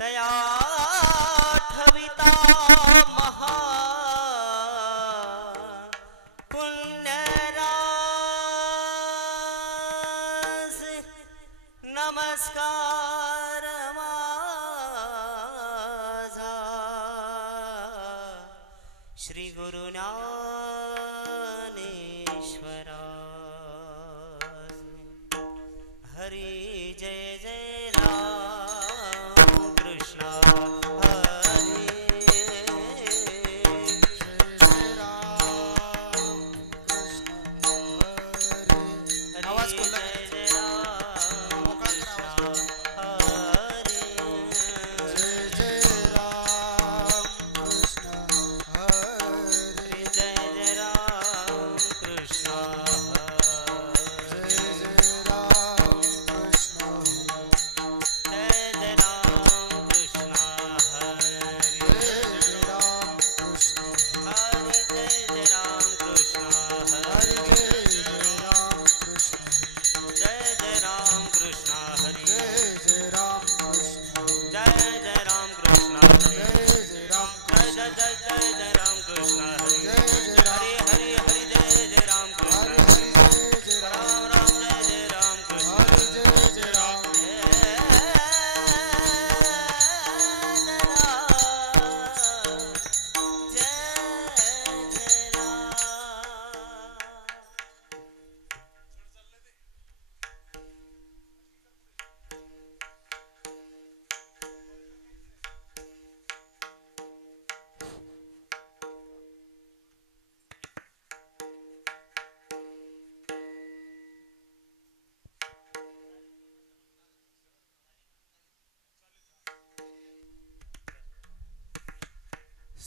तया ठविता महा पुण्यरास नमस्कार माझा श्री गुरु ज्ञानेश्वरा हरि जय जय राम कृष्ण हरे जय राम कृष्ण हरे आवाज जय जय राम कृष्ण हरे जय जय राम कृष्ण हरे जय जय राम कृष्ण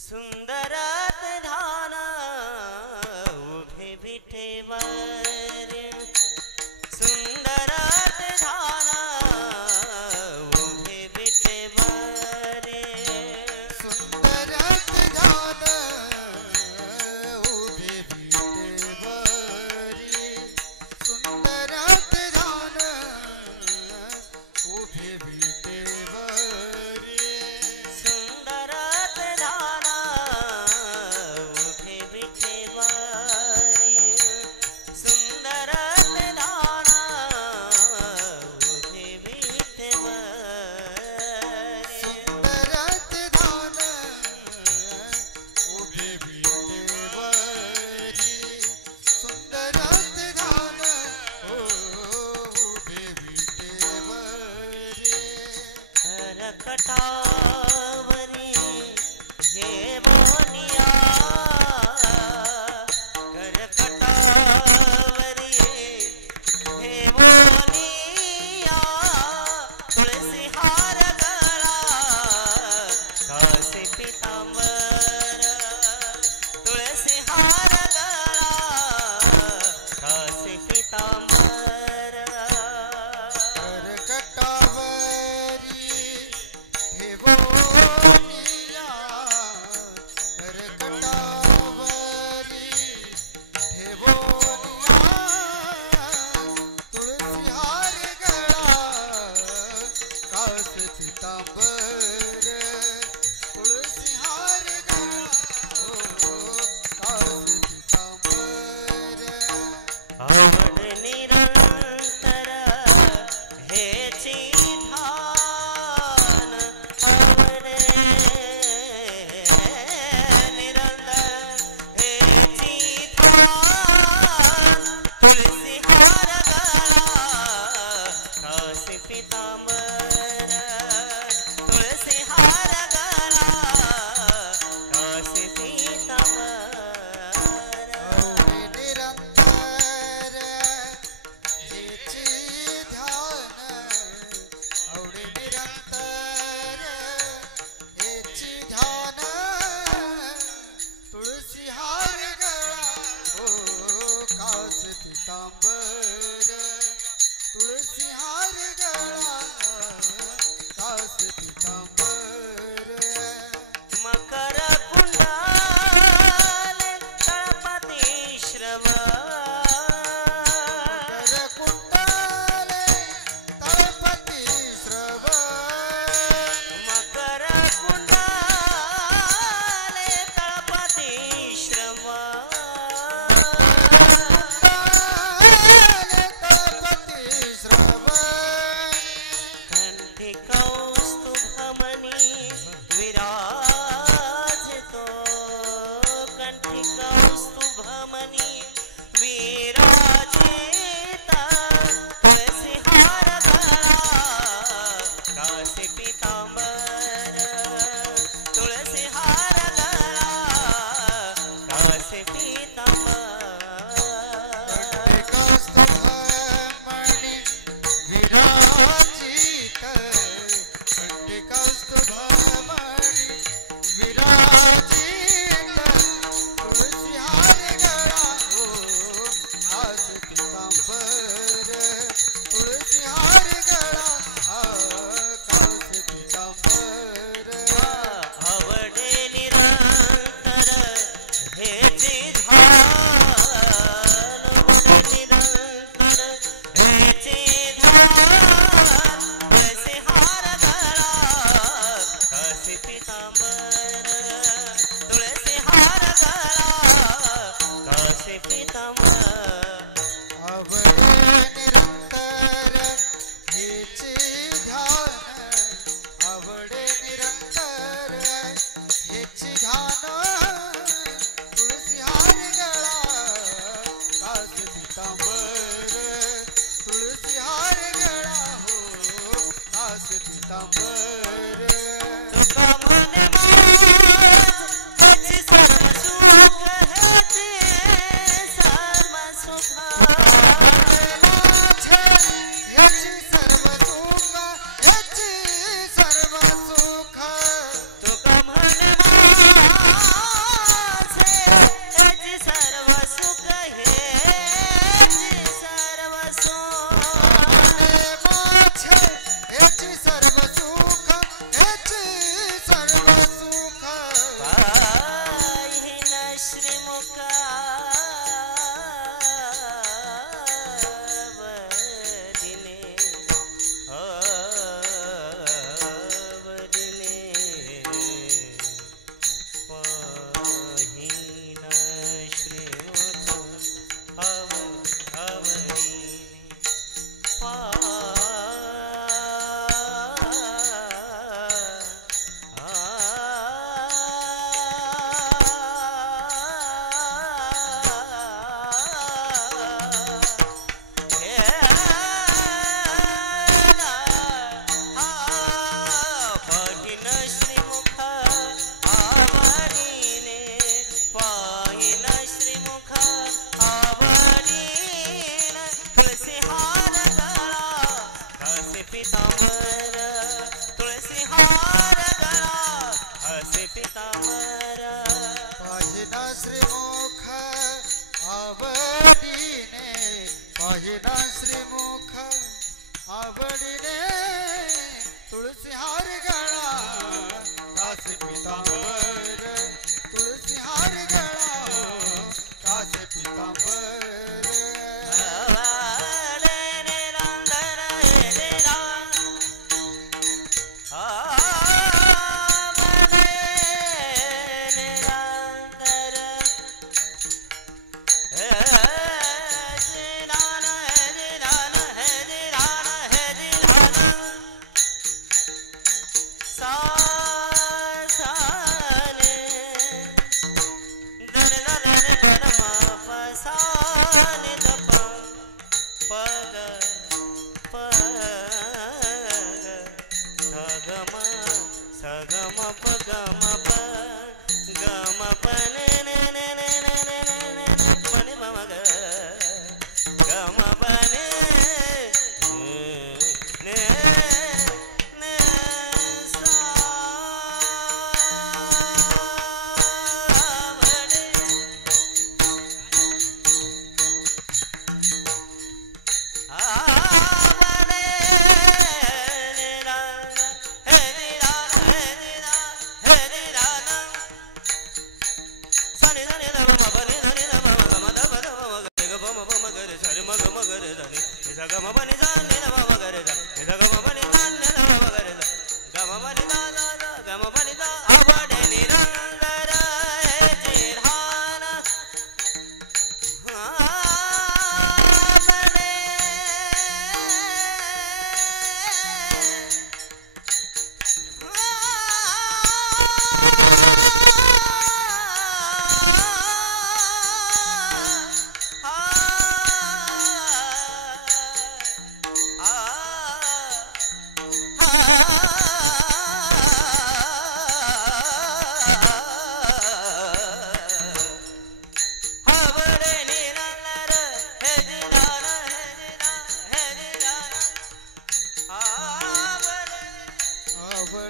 सुंदरात धान उभे विठेवर सुंदरात धान उभे विठेवर सुंदरात धान उभे विठेवर सुंदरात धान उभे विठेवर सुंदरात धान उभे विठेवर सुंदरात धान उभे विठेवर सुंदरात धान उभे विठेवर सुंदरात धान उभे विठेवर करकटावरी हे बोनिया करकटावरी हे बोनिया तुळसी हार गळा काशी पितांबर तुळसी हार गळा काशी पितांबर करकटावरी ठेवोनिया करकटावरी ठेवोनिया तुळसी हार गळा कास पितांबर तुळसी हार गळा कास पितांबर आवड निरंतर हेची ठान आवड निरंतर हेची ठान तुळसी हार गळा काशी पितांबर पीतांबर तुळसी हार गळा कासे पीतांबर कौस्तुभमणि विराजित कंठी कौस्तुभमणि विराजित तुळसी हार गळा हो कास पीतांबर तुळसी हार गळा कास पीतांबर आवडे निरंतर हेची ध्यान आवडे निरंतर हेची ध्यान तुळसी हार गळा कासे पीतांबर तुळसी हार गळा कासे पीतांबर आवडे निरंतर हेचे ध्यान आवडे निरंतर हेचे ध्यान तुळसी हार गळा कास पीतांबर तुळसी हार गळा हो कास पीतांबर तुका म्हणे माझ त्याची सर्व सुख ह्याचे सर्व सुख याची सर्व सुख याची सर्व सुख तुका म्हणे माझे ह्याची सर्व सुख ह्याची सर्व सुख माझे याची सर्व सुख याची सर्व सुख पाहिन श्रीमुखावदिने आवदिने पाहिन श्रीमुखावदिने पाहिन श्रीमुख आवडीने पाहिन श्रीमुख आवडीने तुळसी हार गळा कासे पीतांबर तुळसी हार गळा कासे पीतांबर पाहिना श्रीमुख आवडीने पाहिना श्रीमुख आवडीने तुळसी हार गळा कास पीतांबर तुळसी हार गळा कास पीतांबर आवडे निरंतर हेचे ध्यान आवडे निरंतर हेचे ध्यान हेचे ध्यान हेचे ध्यान हेचे ध्यान सा साने धन धन परमा पसाने दपम पग पग सगम सगम पगम प गम पने ने ने ने ने ने ने पने मम ग गम पने ने ने सा आवडे निरंतर हेची ध्यान हेची ध्यान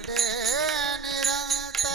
आवडे निरंतर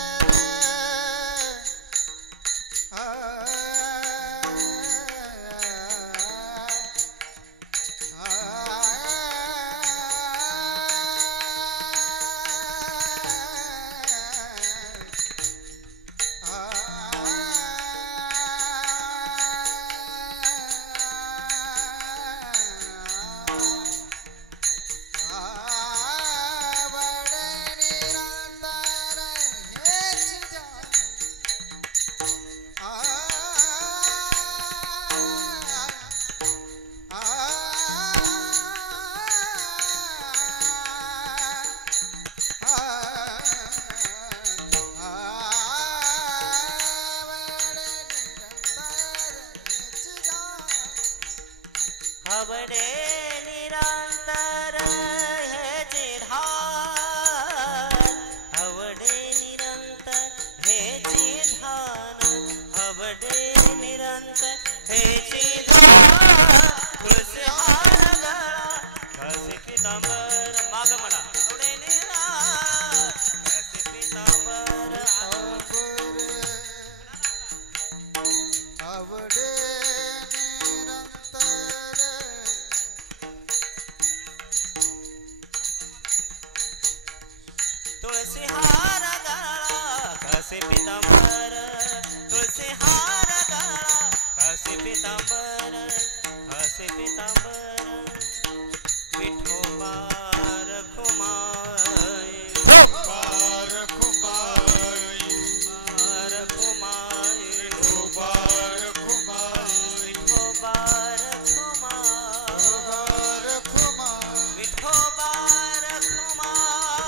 आवडे निरंतर हेची धार आवडे निरंतर हेची धार आवडे निरंतर हेची धार तुळसी हार गळा घासी पितांबर माग म्हणा आवडे निरार घासी पितांबर आवडे तुळसी हार गळा घासी पितांबर तुळसी हार गळा घासी पितांबर घासी पितांबर विठोबा रखुमाई विठोबा रखुमाई विठोबा रखुमाई विठोबा रखुमाई विठोबा रखुमाई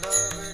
Hallelujah.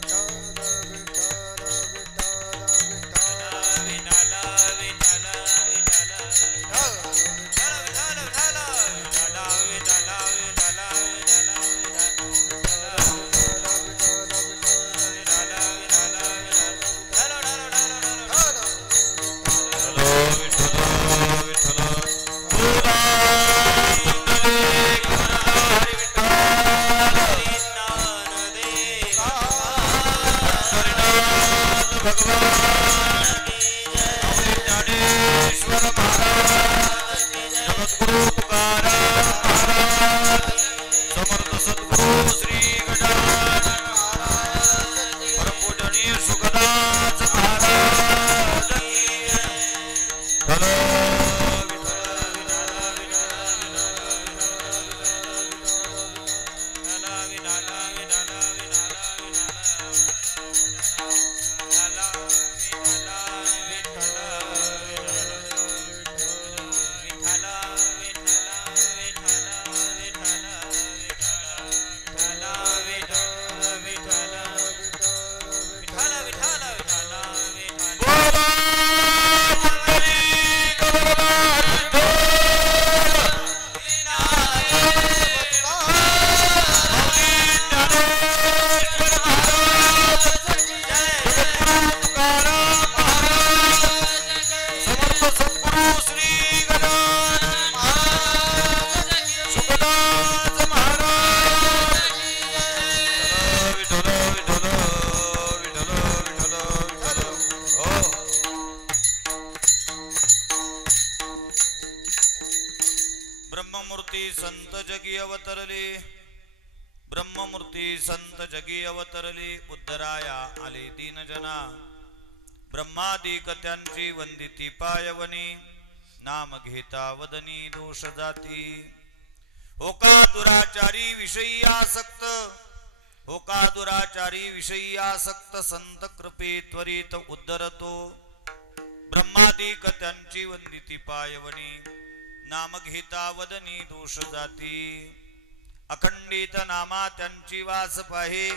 श्री संत जगी अवतरले उद्धराया आले दीनजना ब्रह्मादिक त्यांची वंदिती पायवनी नाम घेता वदनी दोष जाती होका दुराचारी विषयी आसक्त होका दुराचारी विषयी आसक्त संत कृपे त्वरित उद्धरतो ब्रह्मादिक त्यांची वंदिती पायवनी नाम घेता वदनी दोष जाती अखंडित नामा त्यांची वास पाहे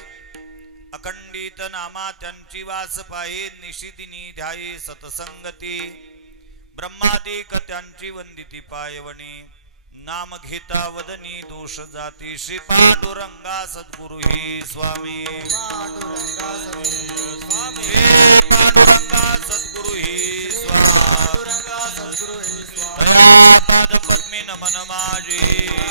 अखंडित नामा त्यांची वास पाहे निशिदिनी ध्याये सतसंगती ब्रह्मादिक त्यांची वंदिती पायवणी नाम घेता वदनी दोष जाती श्री पांडुरंगा सद्गुरु ही स्वामी श्री पांडुरंगा सद्गुरु ही स्वामी दया पाद पद्मी नमन माझे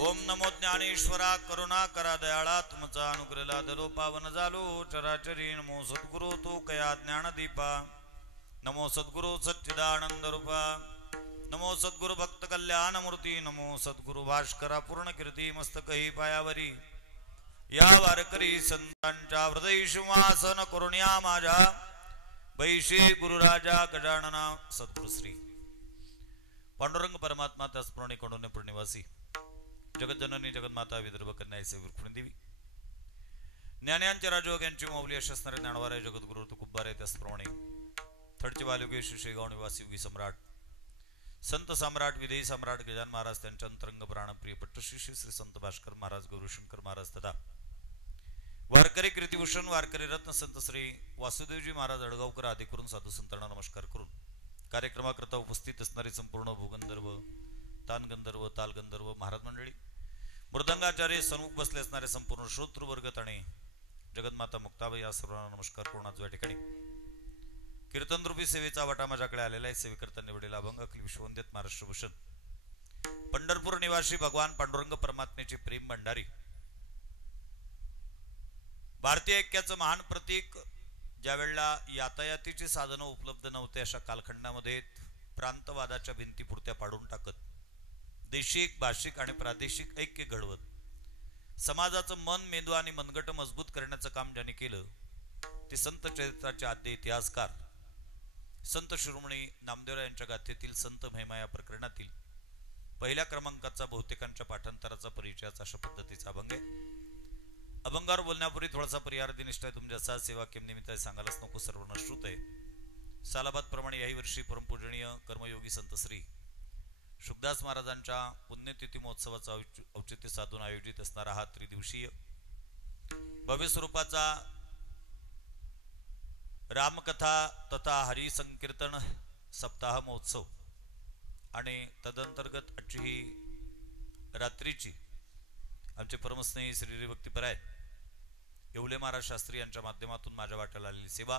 ओम नमो ज्ञानेश्वरा करुणा करा दयाळा तुमचा अनुग्रह दलो पावन झालो चराचरी नमो सद्गुरु तो कया ज्ञानदीपा नमो सद्गुरु सच्चिदानंद रूपा नमो सद्गुरु भक्त कल्याण मूर्ती नमो सद्गुरु भास्करा पूर्ण कीर्ती मस्तकही पायावरी या वारकरी संतांच्या हृदय सिंहासन करुण्या माझ्या बैशी गुरुराजा गजानना सद्गुरु श्री पांडुरंग परमात्मा त्या स्मरणी कडून पूर्णिवासी जगज्जननी जगन्माता विदर्भ कन्यायचे विरखुण देवी ज्ञानांच्या राजयोग्यांची माऊली अशी असणारे ज्ञानवारे जगद्गुरु तुकुब्बारे त्याचप्रमाणे थडचे बालयोगी शेगाव निवासी युगी सम्राट संत सम्राट विदेही सम्राट गजान महाराज त्यांच्या अंतरंग प्राणप्रिय पट्टश्री श्री संत भास्कर महाराज गौरीशंकर महाराज तथा वारकरी कीर्तिभूषण वारकरी रत्न संत श्री वासुदेवजी महाराज अडगावकर आदी करून साधू संतांना नमस्कार करून कार्यक्रमाकरता उपस्थित असणारे संपूर्ण भूगंधर्व तानगंधर्व तालगंधर्व महाराज मंडळी मृदंगाचार्य सन्मुख बसले असणारे संपूर्ण श्रोतृवर्ग आणि जगन्माता मुक्ताबाई या सर्वांना नमस्कार करून आज या ठिकाणी कीर्तन रूपी सेवेचा वाटा माझ्याकडे आलेला आहे सेवेकरता निवडलेला अभंग अखिल विश्ववंदित महाराष्ट्र भूषण पंढरपूर निवासी भगवान पांडुरंग परमात्म्याचे प्रेम भंडारी भारतीय ऐक्याचं महान प्रतीक ज्या वेळेला यातायातीची साधनं उपलब्ध नव्हते अशा कालखंडामध्ये प्रांतवादाच्या भिंतीपुरत्या पाडून टाकत देशिक भाषिक आणि प्रादेशिक ऐक्य घडवत समाजाचं मन मेंदू आणि मनगट मजबूत करण्याचं काम ज्याने केलं ते संत चरित्राचे आद्य इतिहासकार संत शिरोमणी नामदेवराय यांच्या गाथेतील संत महिमा या प्रकरणातील पहिल्या क्रमांकाचा बहुतेकांच्या पाठांतराचा परिचयाचा अशा पद्धतीचा अभंग आहे अभंगावर बोलण्यापूर्वी थोडासा परिहार निष्ठ आहे तुमच्या सह सेवा केम निमित्त सांगायलाच नको सर्वांना श्रुत आहे सालाबाद प्रमाणे याही वर्षी परमपूजनीय कर्मयोगी संत श्री शुकदास महाराजांच्या पुण्यतिथी महोत्सवाचा औचित्य साधून आयोजित असणारा हा त्रिदिवसीय भव्य स्वरूपाचा रामकथा तथा हरिसंकीर्तन सप्ताह महोत्सव आणि तदंतर्गत आजची ही रात्रीची आमचे परमस्नेही श्री भक्तिपराय येवले महाराज शास्त्री यांच्या माध्यमातून माझ्या वाट्याला आलेली सेवा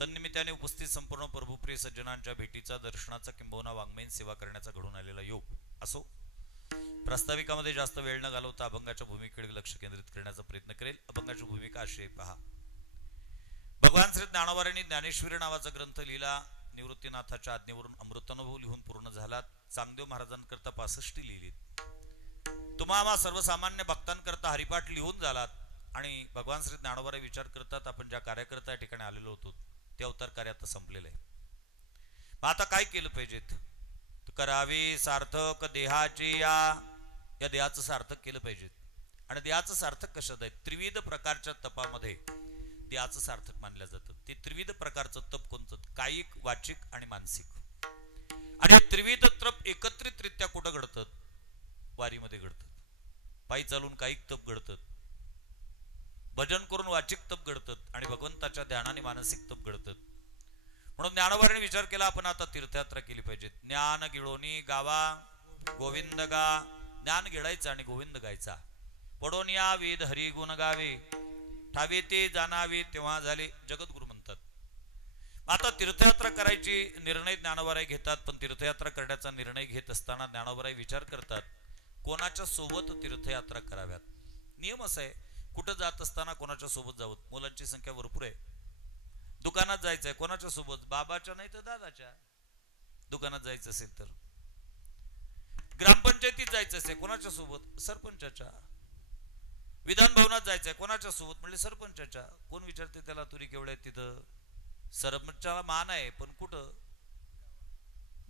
तन्निमित्ताने उपस्थित संपूर्ण प्रभुप्रिय सज्जनांच्या भेटीचा दर्शनाचा किंबहुना वाङ्मयीन सेवा करण्याचा घडून आलेला योग असो प्रास्ताविकामध्ये जास्त वेळ न घालवता अभंगाच्या भूमिकेकडे लक्ष केंद्रित करण्याचा प्रयत्न करेल अभंगाची भूमिका अशी पहा भगवान श्री ज्ञानोबारांनी ज्ञानेश्वरी नावाचा ग्रंथ लिहिला निवृत्तीनाथाच्या आज्ञेवरून अमृतानुभव लिहून पूर्ण झाला चांगदेव महाराजांकरता 65 लिहिलीत तुम्हा सर्वसामान्य भक्तांकरता हरिपाठ लिहून झालात आणि भगवान श्री ज्ञानोबाराय विचार करतात आपण ज्या कार्याकरता या ठिकाणी आलेलो होतो ते अवतार कार्य आता संपलेलं आहे आता काय केलं पाहिजेत करावे सार्थक देहाचे या देहाचं सार्थक केलं पाहिजेत आणि देहाचं सार्थक कशात आहे त्रिविध प्रकारच्या तपामध्ये देहाचं सार्थक मानलं जातं ते त्रिविध प्रकारचं तप कोणतं कायिक वाचिक आणि मानसिक आणि त्रिविध तप एकत्रितरित्या कुठं घडतात वारीमध्ये घडतात पायी चालून कायिक तप घडतात भजन करून वाचिक तप घडतात आणि भगवंताच्या ध्यानाने मानसिक तप घडतात म्हणून ज्ञानोबारांनी विचार केला आपण आता तीर्थयात्रा केली पाहिजे ज्ञान गिळोनी गावा गोविंद गा ज्ञान गिळायचा आणि गोविंद गायचा पडोन या वेद हरी गुण गावे ठावे ते जाणावे तेव्हा झाले जगद्गुरु म्हणतात आता तीर्थयात्रा करायची निर्णय ज्ञानोबाराय घेतात पण तीर्थयात्रा करण्याचा निर्णय घेत असताना ज्ञानोबाराय विचार करतात कोणाच्या सोबत तीर्थयात्रा कराव्यात नियम असा आहे कुठं जात असताना कोणाच्या सोबत जावं मुलांची संख्या भरपूर आहे दुकानात जायचंय कोणाच्या सोबत बाबाच्या नाही तर दादाच्या दुकानात जायचं असेल तर जायचं असेल कोणाच्या सोबत? सरपंचाच्या. विधान भवनात जायचंय कोणाच्या सोबत? म्हणले सरपंचाच्या. कोण विचारते त्याला तुरी केवढ्या तिथं? सरपंचाला मान आहे पण कुठं?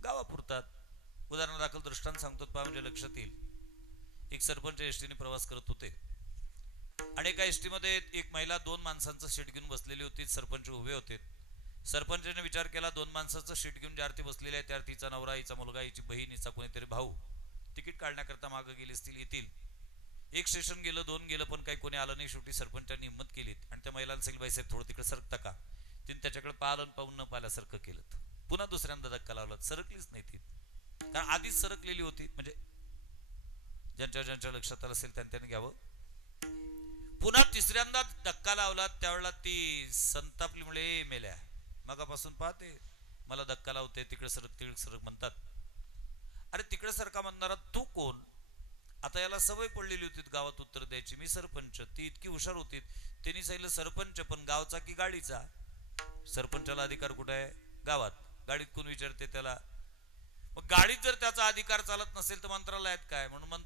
गावापुरतात. उदाहरणादाखल दृष्टांत सांगतो पहा म्हणजे लक्षात येईल. एक सरपंच एसटीने प्रवास करत होते आणि एका एसटी मध्ये एक महिला 2 माणसांचं शीट घेऊन बसलेली होती. सरपंच उभे होते. सरपंचाने विचार केला 2 माणसाचं शीट घेऊन ज्या आरती बसलेली आहे त्या आरतीचा नवरा, हिचा मुलगा, हिची बहीण, हिचा कोणीतरी भाऊ तिकीट काढण्याकरता मागे गेले असतील, येतील. एक स्टेशन गेलं, 2 गेलं पण काही कोणी आलं नाही. शेवटी सरपंचांनी हिंमत केली आणि त्या महिलाला सांगितलं बाईसाहेब थोडं तिकडे सरकता का? तिने त्याच्याकडे पाहिलं, पाहून न पाहिल्यासारखं केलं. पुन्हा दुसऱ्यांदा धक्का लावला, सरकलीच नाही ती. कारण आधीच सरकलेली होती. म्हणजे ज्यांच्या ज्यांच्या लक्षात आलं असेल त्यांनी घ्यावं. पुन्हा तिसऱ्यांदा धक्का लावला त्यावेळेला ती संतापली, मुळे मेल्या मगापासून पाहते मला धक्का लावते, तिकडे सरक म्हणतात. अरे तिकडे सरका म्हणणारा तू कोण? आता याला सवय पडलेली होती गावात उत्तर द्यायची, मी सरपंच. ती इतकी हुशार होती, त्यांनी सांगितलं सरपंच पण गावचा की गाडीचा? सरपंचाला अधिकार कुठे आहे? गावात. गाडीत कोण विचारते त्याला? मग गाडीत जर त्याचा अधिकार चालत नसेल तर मंत्रालयात काय? म्हणून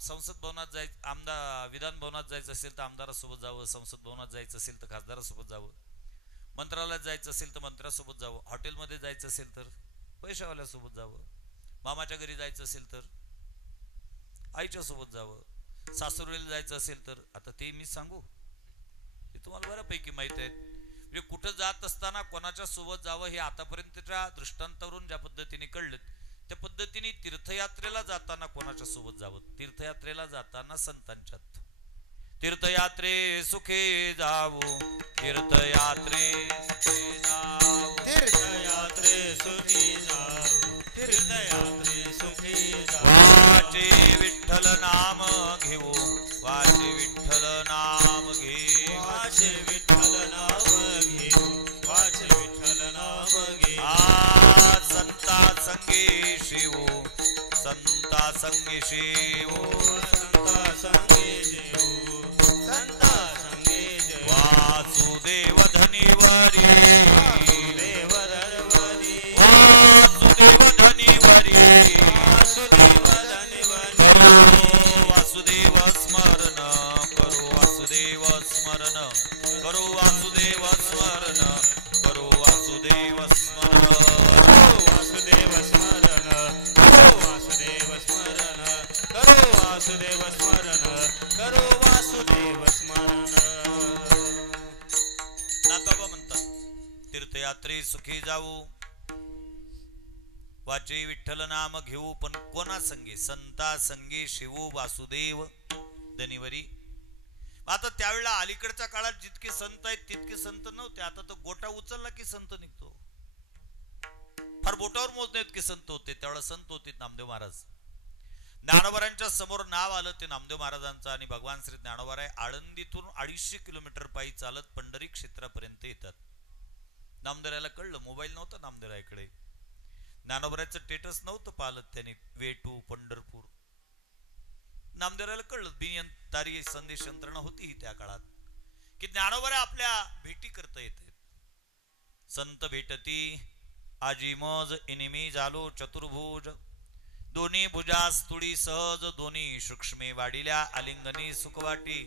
संसद भवनात जायचं, विधान भवनात जायचं असेल तर आमदारासोबत जावं, संसद भवनात जायचं असेल तर खासदारासोबत जावं, मंत्रालयात जायचं असेल तर मंत्र्यासोबत जावं, हॉटेलमध्ये जायचं असेल तर पैशावाल्यासोबत जावं, मामाच्या घरी जायचं असेल तर आईच्या सोबत जावं, सासुरवेला जायचं असेल तर आता ते मी सांगू, ते तुम्हाला बऱ्यापैकी माहित आहे. म्हणजे कुठं जात असताना कोणाच्या सोबत जावं हे आतापर्यंतच्या दृष्टांतावरून ज्या पद्धतीने कळलं त्या पद्धतीने तीर्थयात्रेला जाताना कोणाच्या सोबत जावं? तीर्थयात्रेला जाताना संतांच्यात. तीर्थयात्रे सुखे जावो, तीर्थयात्रे सुखे जावो, तीर्थयात्रे सुखी जावो, तीर्थयात्रे सुखी जावो. वाचे विठ्ठल नाम घेऊ, वाचे विठ्ठल नाम घेऊ, वाचे विठ्ठल नाम घेऊ, वाचे विठ्ठल नाम घेऊ. संता संगे शिवो, संता संगे शिवो, संता संगे जेवू, संता संगे जेवू. वासुदेव धनीवरी, वासुदेव धनवरी, वासुदेव धनीवरी, वासुदेव धनवरी. करो वासुदेव स्मरण, करो वासुदेव स्मरण, करो वासुदेव स्मरण, करो वासुदेव स्मरण. वासुदेव स्मरण, करो वासुदेव स्मरण, करो वासुदेव स्मरण, करो वासुदेव स्मरण. नाथबाबा म्हणतात तीर्थयात्रे सुखी जाऊ, वाचे विठ्ठल नाम घेऊ, पण कोणा संगे? संता संगे शिवू, वासुदेव धनीवरी. आता त्यावेळेला अलीकडच्या काळात जितके संत आहेत तितके संत नव्हते. आता तो गोटा उचलला की संत निघतो. फार बोटावर मोजले इतके संत होते. त्यावेळेला संत होते नामदेव महाराज. ज्ञानोबारांच्या समोर नाव आलं ते नामदेव महाराजांचं आणि भगवान श्री ज्ञानोबाराय आळंदीतून 250 किलोमीटर पायी चालत पंढरी क्षेत्रापर्यंत येतात. नामदेवरायला कळलं, मोबाईल नव्हता नामदेवरायकडे, ज्ञानोबारायचं स्टेटस नव्हतं पाहत त्यांनी, वे टू पंढरपूर. नामदेवरायला कळलं, बिनतारी संदेश यंत्रणा होती त्या काळात की ज्ञानोबाराय आपल्या भेटी करता येते. संत भेटती आजी मज इनिमी झालो चतुर्भुज, दोन्ही भुजास तुडी सहज, दोन्ही सूक्ष्मे वाढिल्या आलिंगनी सुखवाटी.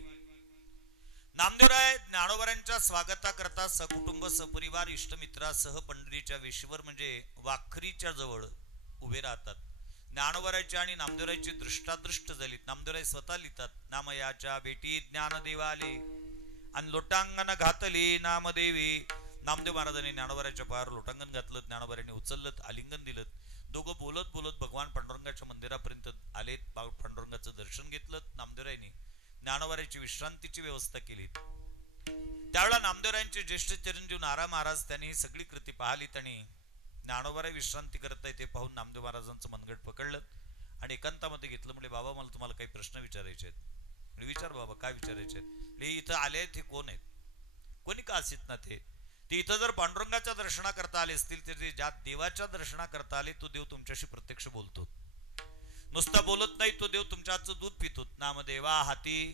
नामदेवराय ज्ञानोबारांच्या स्वागताकरता सकुटुंब सपरिवार इष्टमित्रासह पंढरीच्या वेशीवर म्हणजे वाखरीच्या जवळ उभे राहतात. ज्ञानोबारायची आणि नामदेवरायची दृष्टादृष्ट झालीत. नामदेवराय स्वतः लिहितात, नामयाच्या भेटी ज्ञानदेव आले आणि लोटांगण घातली नामदेवी. नामदेव महाराजांनी ज्ञानोबारायच्या पायावर लोटांगण घातलं, ज्ञानोबारायांनी उचललं, आलिंगन दिलं. दोघं बोलत बोलत भगवान पांडुरंगाच्या मंदिरापर्यंत आलेत. पांडुरंगाचं दर्शन घेतलं. नामदेवरायांनी ज्ञानोबारायची विश्रांतीची व्यवस्था केली. त्यावेळेला नामदेवरायांचे ज्येष्ठ चिरंजीव नारा महाराज त्यांनी ही सगळी कृती पाहिलीत आणि ज्ञानोबाराय विश्रांती करताय ते पाहून नामदेव महाराजांचं मनगट पकडलं आणि एकांतामध्ये घेतलं. म्हणजे बाबा मला तुम्हाला काही प्रश्न विचारायचे आहेत. विचार बाबा, काय विचारायचे आहेत? इथं आले आहेत हे कोण आहेत? कोणी का असेत ना ते इथं जर पांडुरंगाच्या दर्शना करता आले असतील तर ज्या देवाच्या दर्शना करता आले तो देव तुमच्याशी प्रत्यक्ष बोलतो. नुसता बोलत नाही, तो देव तुमच्या हातचं दूध पितो. नामदेवा हाती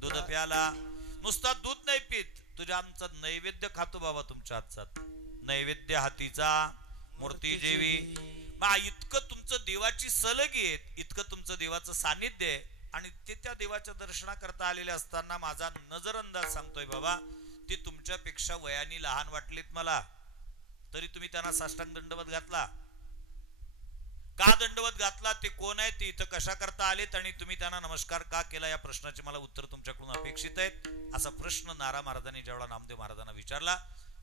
दूध प्याला. नुसता दूध नाही पित, तुझ्या आमचा नैवेद्य खातो बाबा तुमच्या हातचा. नैवेद्य हातीचा मूर्ती जेवी. मग इतकं तुमचं देवाची सलगी आहे, इतकं तुमचं देवाचं सानिध्य आहे, आणि ते त्या देवाच्या दर्शनाकरता आलेले असताना माझा नजर अंदाज सांगतोय बाबा ते तुमच्यापेक्षा वयाने लहान वाटलेत मला, तरी तुम्ही त्यांना साष्टांग दंडवत घातला का? दंडवत घातला, ते कोण आहेत, ते इथं कशा करता आलेत, आणि तुम्ही त्यांना नमस्कार का केला? या प्रश्नाचे मला उत्तर तुमच्याकडून अपेक्षित आहेत. असा प्रश्न नारा महाराजांनी जेव्हा नामदेव महाराजांना विचारला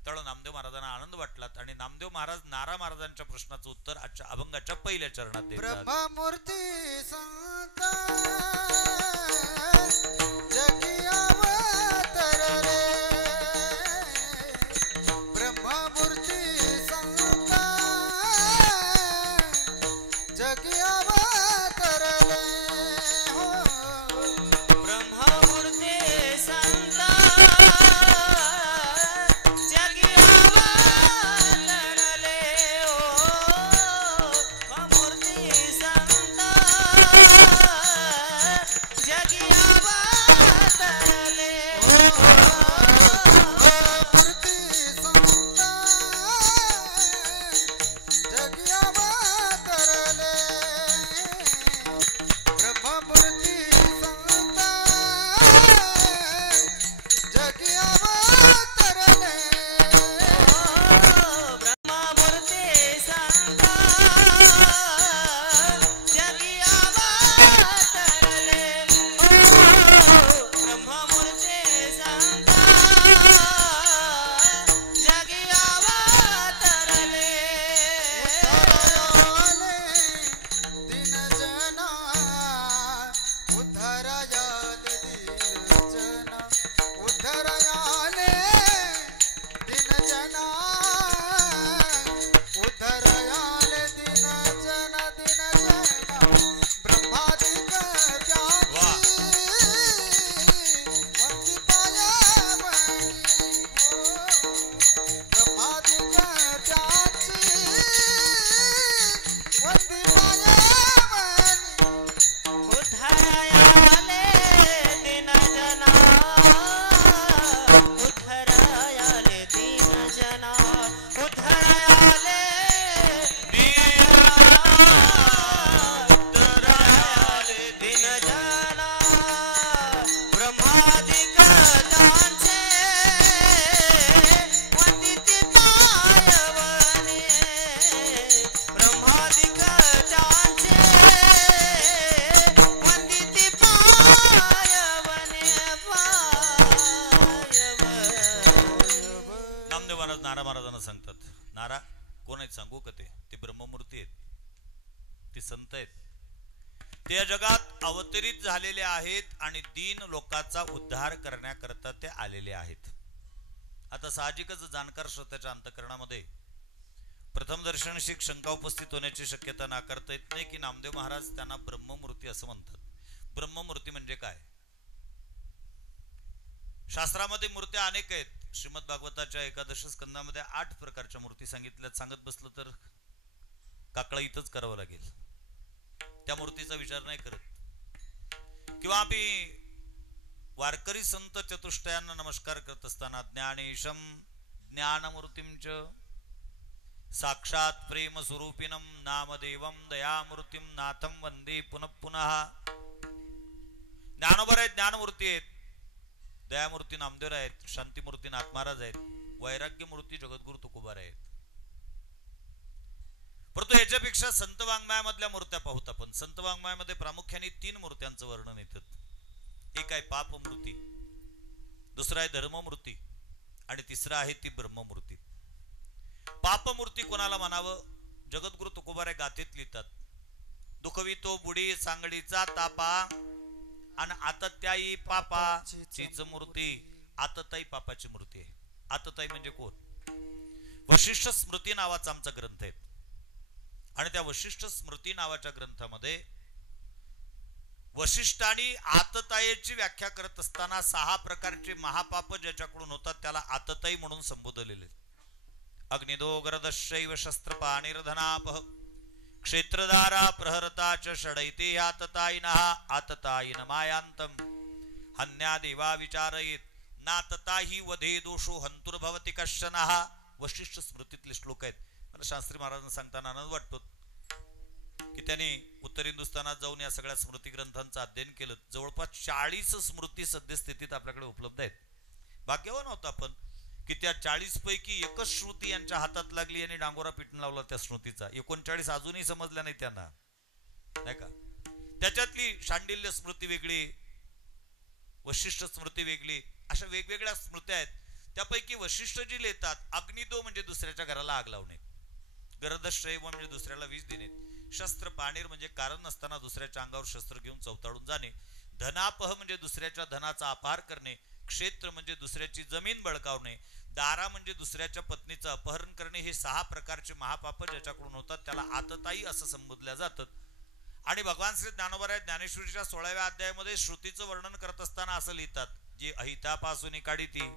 तेव्हा नामदेव महाराजांना आनंद वाटला, आणि नामदेव महाराज नारा महाराजांच्या प्रश्नाचं उत्तर आजच्या अभंगाच्या पहिल्या चरणात देतात. ब्रह्ममूर्ती संत जगी अवतरले, ब्रह्ममूर्ती संत जगी अवतरले, हो ब्रह्ममूर्ती संत जगी अवतरले, ओ मूर्ती संत जगी अवतरले, सांगू का? ते ब्रह्ममूर्ती आहेत, ते संत आहेत, ते या जगात अवतरित झालेले आहेत आणि दीन लोकांचा उद्धार करण्याकरता ते आलेले आहेत. आता साहजिकच जाणकार श्रोत्याच्या अंतःकरणामध्ये प्रथम दर्शनशी शंका उपस्थित होण्याची शक्यता नाकारता येत नाही की नामदेव महाराज त्यांना ब्रह्ममूर्ती असं म्हणतात. ब्रह्ममूर्ती म्हणजे काय? शास्त्रामध्ये मूर्त्या अनेक आहेत. श्रीमद भागवताच्या एकादश स्कंदामध्ये 8 प्रकारच्या मूर्ती सांगितल्यात. सांगत बसलं तर काकळा इथंच करावं लागेल, त्या मूर्तीचा विचार नाही करत. किंवा आम्ही वारकरी संत चतुष्टयांना नमस्कार करत असताना ज्ञानेशम ज्ञानमूर्तींच साक्षात प्रेम स्वरूपिणम नामदेवम दयामूर्तीम नाथम वंदे पुनः पुनः. ज्ञानोबर आहेत, ज्ञानमूर्ती आहेत, दयामूर्ती नामदेव आहेत, शांतीमूर्ती नाथ महाराज आहेत, वैराग्य मूर्ती जगद्गुरु तुकोबार आहेत. परंतु याच्यापेक्षा संत वाङ्मयामधल्या मूर्त्या पाहूत आपण. संत वाङ्मयामध्ये प्रामुख्याने 3 मूर्त्यांचं वर्णन येतं. एक आहे पापमूर्ती, दुसरा आहे धर्ममूर्ती आणि तिसरा आहे ती ब्रह्ममूर्ती. पापमूर्ती कोणाला म्हणावं? जगद्गुरु तुकोबार गाथेत लिहितात, दुखवितो बुडी सांगडीचा तापा आणि आतत्याई पापा चीच मूर्ती. आतताई पापाची मूर्ती आहे. आतताई म्हणजे कोण? वशिष्ठ स्मृती नावाचा आमचा ग्रंथ आहे आणि त्या वशिष्ठ स्मृती नावाच्या ग्रंथामध्ये वशिष्ठांनी आतताईची व्याख्या करत असताना 6 प्रकारचे महापाप ज्याच्याकडून होतात त्याला आतताई म्हणून संबोधलेले. अग्निदोगरदशैव शस्त्रपाणिर्धनापह क्षेत्रधारा प्रहरताच षडैते आततायिनः आततायिन मायांतम हन्या देवा विचारयेत नातताही वधे दोषो हंतुर्भवति कश्चनः. वशिष्ठ स्मृतीतले श्लोक आहेत. मला शास्त्री महाराजांना सांगताना आनंद वाटतो. की त्याने उत्तर हिंदुस्थानात जाऊन या सगळ्या स्मृती ग्रंथांचं अध्ययन केलं. जवळपास 40 स्मृती सद्यस्थितीत आपल्याकडे उपलब्ध आहेत. भाग्यवान होता आपण की त्या 40 पैकी एकच श्रुती यांच्या हातात लागली आणि डांगोरा पिटून लावला त्या स्मृतीचा. 39 अजूनही समजल्या नाही त्यांना, नाही का. त्याच्यातली शांडिल्य स्मृती वेगळी, वशिष्ठ स्मृती वेगळी, अशा वेगवेगळ्या स्मृत्या आहेत. त्यापैकी वशिष्ठ जी लिहितात, अग्निदो म्हणजे दुसऱ्याच्या घराला आग लावणे, गरदश्रैव म्हणजे दुसऱ्याला विष देणे, शस्त्र पाणीर म्हणजे कारण नसताना दुसऱ्याच्या अंगावर शस्त्र घेऊन चवताळून जाणे, धनापह म्हणजे दुसऱ्याच्या धनाचा अपहार करणे, क्षेत्र म्हणजे दुसऱ्याची जमीन बळकावणे, दारा म्हणजे दुसऱ्याच्या पत्नीचं अपहरण करणे, हे 6 प्रकारचे महापाप ज्याच्याकडून होतात त्याला आतताई असं संबोधल्या जातात. आणि भगवान श्री ज्ञानोबा ज्ञानेश्वरीच्या 16व्या अध्यायामध्ये श्रुतीचं वर्णन करत असताना असं लिहितात, जे अहितापासून काढिती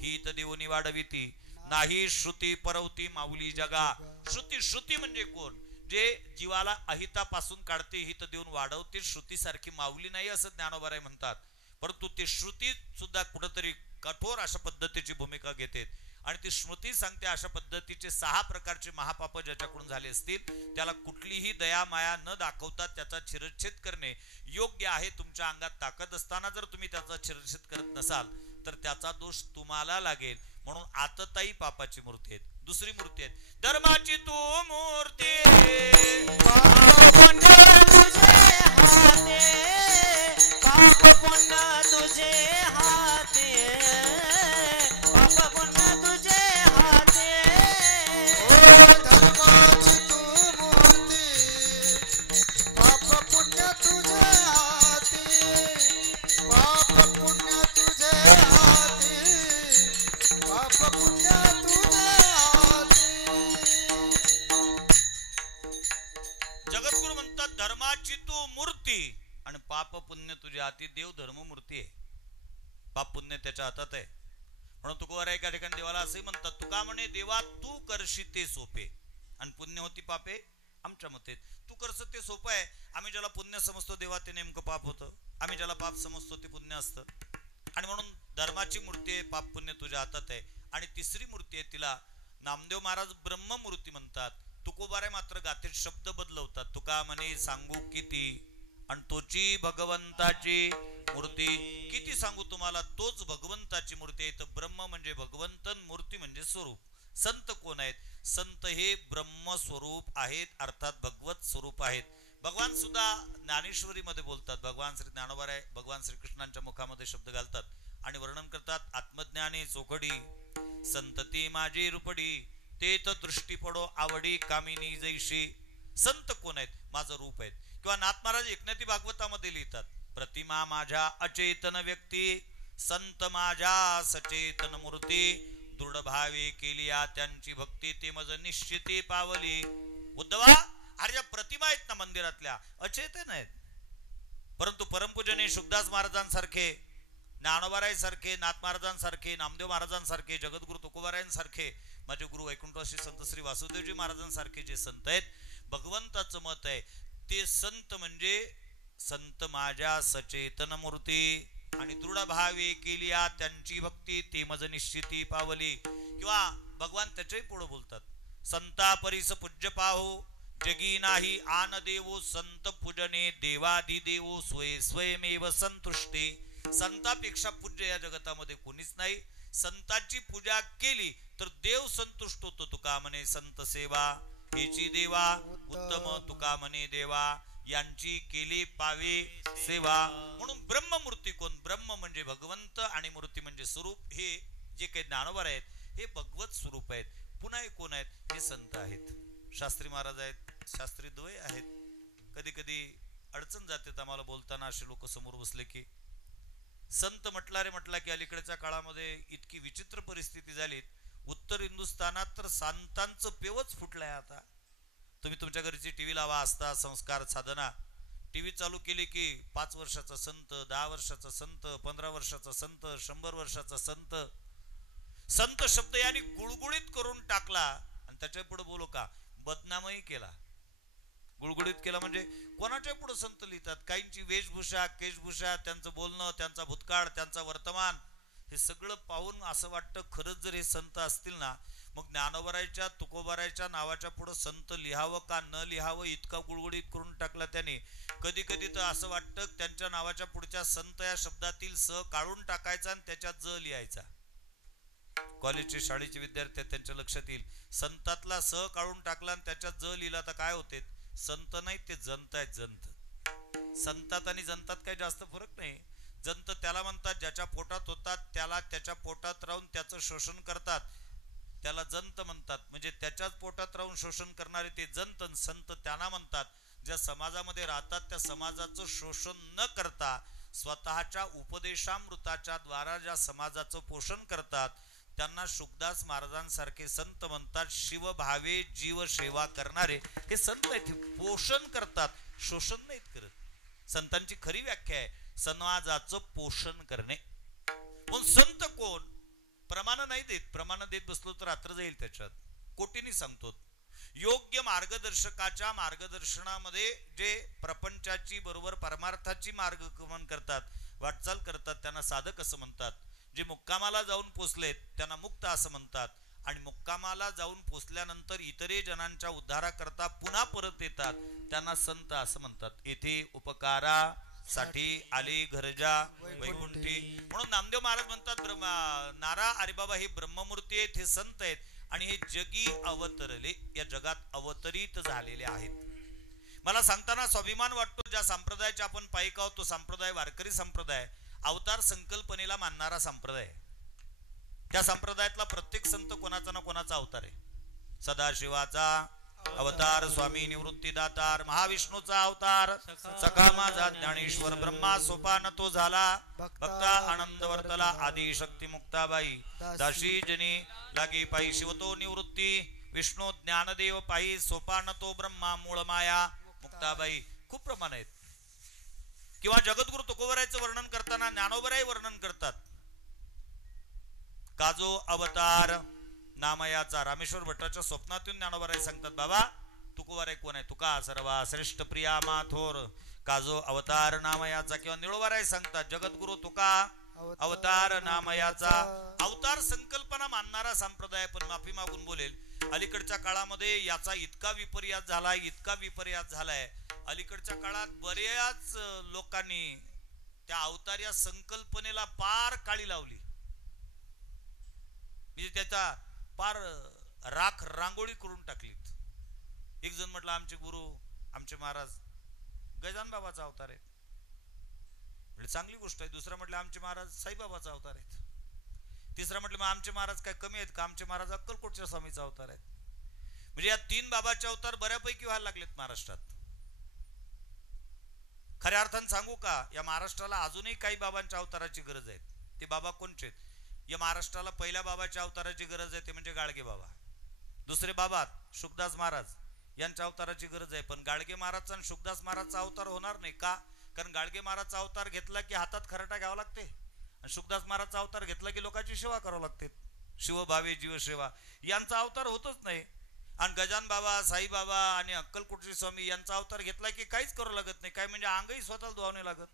हित देवनी वाढविती, नाही श्रुती परवती माऊली जगा. श्रुती म्हणजे कोण? जे जीवाला अहितापासून काढते, हित देऊन वाढवते. श्रुती सारखी माऊली नाही असं ज्ञानोबा म्हणतात. परंतु ते श्रुती सुद्धा कुठंतरी कठोर अशा पद्धतीची भूमिका घेते आणि ती स्मृती सांगते अशा पद्धतीचे 6 प्रकारचे महापाप ज्याच्याकडून झाले असतील त्याला कुठलीही दया माया न दाखवता त्याचा शिरच्छेद करणे योग्य आहे. तुमच्या अंगात ताकद असताना जर तुम्ही त्याचा शिरच्छेद करत नसाल तर त्याचा दोष तुम्हाला लागेल. म्हणून आतताई पापाची मूर्ती आहेत. दुसरी मूर्ती आहे धर्माची तू मूर्ती, पाप पुण्य तुझे हाते, पाप पुण्य तुझे हाते, धर्माची तू मूर्ती, पाप पुण्य तुझे हाती, पाप पुण्य तुझे हाती, पाप पुण्य तुझे हाती. जगद्गुरु म्हणतात धर्माची तू मूर्ती आणि पाप पुण्य तुझ्या हाती. देव धर्म मूर्ती आहे, पाप पुण्य त्याच्या हातात आहे. म्हणून तुकोबार एका ठिकाणी देवाला असे म्हणतात, तुका म्हणे देवा तू करशी ते सोपे आणि पुण्य होती पापे आमच्या मते. तू करस ते सोपं आहे, आम्ही ज्याला पुण्य समजतो देवा ते नेमकं पाप होतं, आम्ही ज्याला पाप समजतो ते पुण्य असतं. आणि म्हणून धर्माची मूर्ती आहे, पाप पुण्य तुझ्या हातात आहे. आणि तिसरी मूर्ती आहे तिला नामदेव महाराज ब्रह्ममूर्ती म्हणतात. तुकोबारे मात्र गाथेत शब्द बदलवतात. तुका म्हणे सांगू किती आणि तोची भगवंताची मूर्ती, किती सांगू तुम्हाला, तोच भगवंताची मूर्ती आहे. तर ब्रह्म म्हणजे भगवंत, मूर्ती म्हणजे स्वरूप. संत कोण आहेत? संत हे ब्रह्मस्वरूप आहेत, अर्थात भगवत स्वरूप आहेत. भगवान सुद्धा ज्ञानेश्वरी मध्ये बोलतात. भगवान श्री ज्ञानोबा भगवान श्रीकृष्णांच्या मुखामध्ये शब्द घालतात आणि वर्णन करतात. आत्मज्ञानी चोखडी संतती माझी रूपडी, ते तर दृष्टी पडो आवडी कामिनी जैशी. संत कोण आहेत? माझं रूप आहेत. किंवा नाथ महाराज एकनाथी भागवतामध्ये लिहितात, प्रतिमा माझ्या अचेतन व्यक्ती, संत माझ्या सचेतन मूर्ती, दृढ भावे केलिया त्यांची भक्ती, ते मज निश्चिती पावली. उद्धवा, अरे ज्या प्रतिमा आहेत ना मंदिरातल्या अचेतन आहेत, परंतु परमपूजनीय शुभदास महाराजांसारखे, ज्ञानोबाराय सारखे, नाथ महाराजांसारखे, नामदेव महाराजांसारखे, जगद्गुरु तुकोबारायांसारखे, माझे गुरु वैकुंठवासी संत श्री वासुदेवजी महाराजांसारखे जे संत आहेत, भगवंताचं मत आहे ते संत म्हणजे संत माझ्या सचेतन मूर्ती आणि दृढ भावे केलिया त्यांची भक्ती, ते मज निश्चिती पावली. किंवा भगवान त्याच्याही पुढे बोलतात, संता परिस पूज्य पाहो जगी नाही आन देवो, संत पूजने देवाधिदेवो स्वय स्वयमेव संतुष्टे. संतापेक्षा पूज्य या जगतामध्ये कोणीच नाही. संतांची पूजा केली तर देव संतुष्ट होतो. तुका म्हणे संत सेवा हेची देवा उत्तम, तुका म्हणे देवा यांची केली पावे सेवा. म्हणून ब्रह्ममूर्ती कोण? ब्रह्म म्हणजे भगवंत आणि मूर्ती म्हणजे स्वरूप. हे जे काही ज्ञानोबा आहेत हे भगवत स्वरूप आहेत. पुन्हा हे कोण आहेत? हे संत आहेत. शास्त्री महाराज आहेत, शास्त्री द्वय आहेत. कधी कधी अडचण जाते आम्हाला बोलताना असे लोक समोर बसले की. संत म्हटला की अलीकडच्या काळामध्ये इतकी विचित्र परिस्थिती झाली, उत्तर हिंदुस्थानात तर संतांचं पेवच फुटलंय. आता तुम्ही तुमच्या घरची टीव्ही लावा, आस्था संस्कार साधना, टीव्ही चालू केली की 5 वर्षाचा संत, 10 वर्षाचा संत, 15 वर्षाचा संत, 100 वर्षाचा संत. संत शब्द यांनी गुळगुळीत करून टाकला आणि त्याच्या पुढे बोलू का बदनामही केला. गुळगुळीत केला म्हणजे कोणाच्या पुढे संत लिहितात? काहींची वेशभूषा, केशभूषा, त्यांचं बोलणं, त्यांचा भूतकाळ, त्यांचा वर्तमान, हे सगळं पाहून असं वाटतं खरंच जर हे संत असतील ना, मग ज्ञानोबरायच्या तुकोबारायच्या नावाच्या पुढं संत लिहावं का न लिहावं इतका गुळगुळीत करून टाकला त्याने. कधी कधी तर असं वाटतं त्यांच्या नावाच्या पुढच्या संत या शब्दातील स काढून टाकायचा आणि त्याच्यात ज लिहायचा. कॉलेजचे शाळेचे विद्यार्थी त्यांच्या लक्षात येईल, संतातला स काढून टाकला आणि त्याच्यात ज लिहिला तर काय होते, संत नाही ते जंत आहेत. जंत संतात आणि जंतात काही जास्त फरक नाही. जंत त्याला म्हणतात ज्याच्या पोटात होतात, त्याला त्याच्या पोटात राहून त्याचं शोषण करतात, त्याला जंत म्हणतात. म्हणजे त्याच्याच पोटात राहून शोषण करणारे ते जंत. संत त्यांना म्हणतात ज्या समाजामध्ये राहतात त्या समाजाचं शोषण न करता स्वतःच्या उपदेशामृताच्या द्वारा ज्या समाजाचं पोषण करतात त्यांना शुकदास महाराजांसारखे संत म्हणतात. शिवभावे जीव सेवा करणारे हे संत आहेत. पोषण करतात, शोषण नाहीत करत. संतांची खरी व्याख्या आहे समाजाचं पोषण करणे. पण संत कोण? प्रमाण नाही देत. प्रमाण देत बसलो तर रात्र जाईल त्याच्यात. कोटीनी सांगतो योग्य मार्गदर्शकाच्या मार्गदर्शनामध्ये जे प्रपंचाची बरोबर परमार्थाची मार्गक्रमण करतात, वाटचाल करतात त्यांना साधक असं म्हणतात. जे मुक्कामाला जाऊन पोचलेत त्यांना मुक्त असं म्हणतात. आणि मुक्कामाला जाऊन पोचल्यानंतर इतरे जनांच्या उद्धाराकरता पुन्हा परत येतात त्यांना संत असं म्हणतात. येथे उपकारासाठी आले घरजा वैकुंठी. म्हणून नामदेव महाराज म्हणतात नारा अरे बाबा हे ब्रह्ममूर्ती आहेत, हे संत आहेत आणि हे जगी अवतरले, या जगात अवतरित झालेले आहेत. मला सांगताना स्वाभिमान वाटतो ज्या संप्रदायाचे आपण पाईक आहोत तो संप्रदाय वारकरी संप्रदाय, अवतार संकल्पनेला मानणारा संप्रदाय. त्या संप्रदायातला प्रत्येक संत कोणाचा ना कोणाचा अवतार आहे. सदाशिवाचा अवतार, स्वामी निवृत्तीदातार, महाविष्णूचा अवतार, सखा माझा ज्ञानेश्वर, ब्रह्मा सोपान तो झाला, भक्ता आनंद वर्तला, आदी शक्ती मुक्ताबाई, दाशी जनी लागी पायी शिवतो निवृत्ती, विष्णू ज्ञानदेव पायी सोपान तो ब्रह्मा मूळ माया मुक्ताबाई. खूप प्रमाण आहेत. किंवा जगद्गुरु तुकोबरायचं वर्णन करताना ज्ञानोबराय वर्णन करतात. काजो अवतार नामयाचा. रामेश्वर भट्टाच्या स्वप्नातून ज्ञानोबराय सांगतात बाबा तुकोबराय कोण आहे. तुका सर्वा श्रेष्ठ प्रिया माथोर काजो अवतार नामयाचा. किंवा निळोबराय सांगतात जगद्गुरु तुका अवतार नामयाचा. अवतार संकल्पना मानणारा संप्रदाय. पण माफी मागून बोलेल अलीकडच्या काळामध्ये याचा इतका विपर्यास झालाय, इतका विपर्यास झालाय. अलीकडच्या काळात बऱ्याच लोकांनी त्या अवतार या संकल्पनेला पार काळी लावली. म्हणजे त्याचा पार राख रांगोळी करून टाकलीत. एक जण म्हटलं आमचे गुरु आमचे महाराज गजानन बाबाचा अवतार आहे, म्हणजे चांगली गोष्ट आहे. दुसरा म्हटलं आमचे महाराज साईबाबाचा अवतार आहेत. तिसरा म्हटलं मग आमचे महाराज काय कमी आहेत का? आमचे महाराज अक्कलकोटच्या स्वामीचा अवतार आहेत. म्हणजे या तीन बाबाचे अवतार बऱ्यापैकी व्हायला लागलेत महाराष्ट्रात. खऱ्या अर्थानं सांगू का या महाराष्ट्राला अजूनही काही बाबांच्या अवताराची गरज आहे. ते बाबा कोणचे आहेत? या महाराष्ट्राला पहिल्या बाबाच्या अवताराची गरज आहे ते म्हणजे गाडगे बाबा. दुसरे बाबा शुकदास महाराज यांच्या अवताराची गरज आहे. पण गाडगे महाराजचा आणि शुकदास महाराजचा अवतार होणार नाही का? कारण गाडगे महाराजचा अवतार घेतला की हातात खराटा घ्यावा लागते आणि शुकदास महाराजचा अवतार घेतला की लोकांची सेवा करावी लागते. शिवभावे जीवसेवा यांचा अवतार होतच नाही. आणि गजानन बाबा, साईबाबा आणि अक्कलकोटचे स्वामी यांचा अवतार घेतला की काहीच करावं लागत नाही. काय म्हणजे अंगही स्वतःला धुवावं नाही लागत.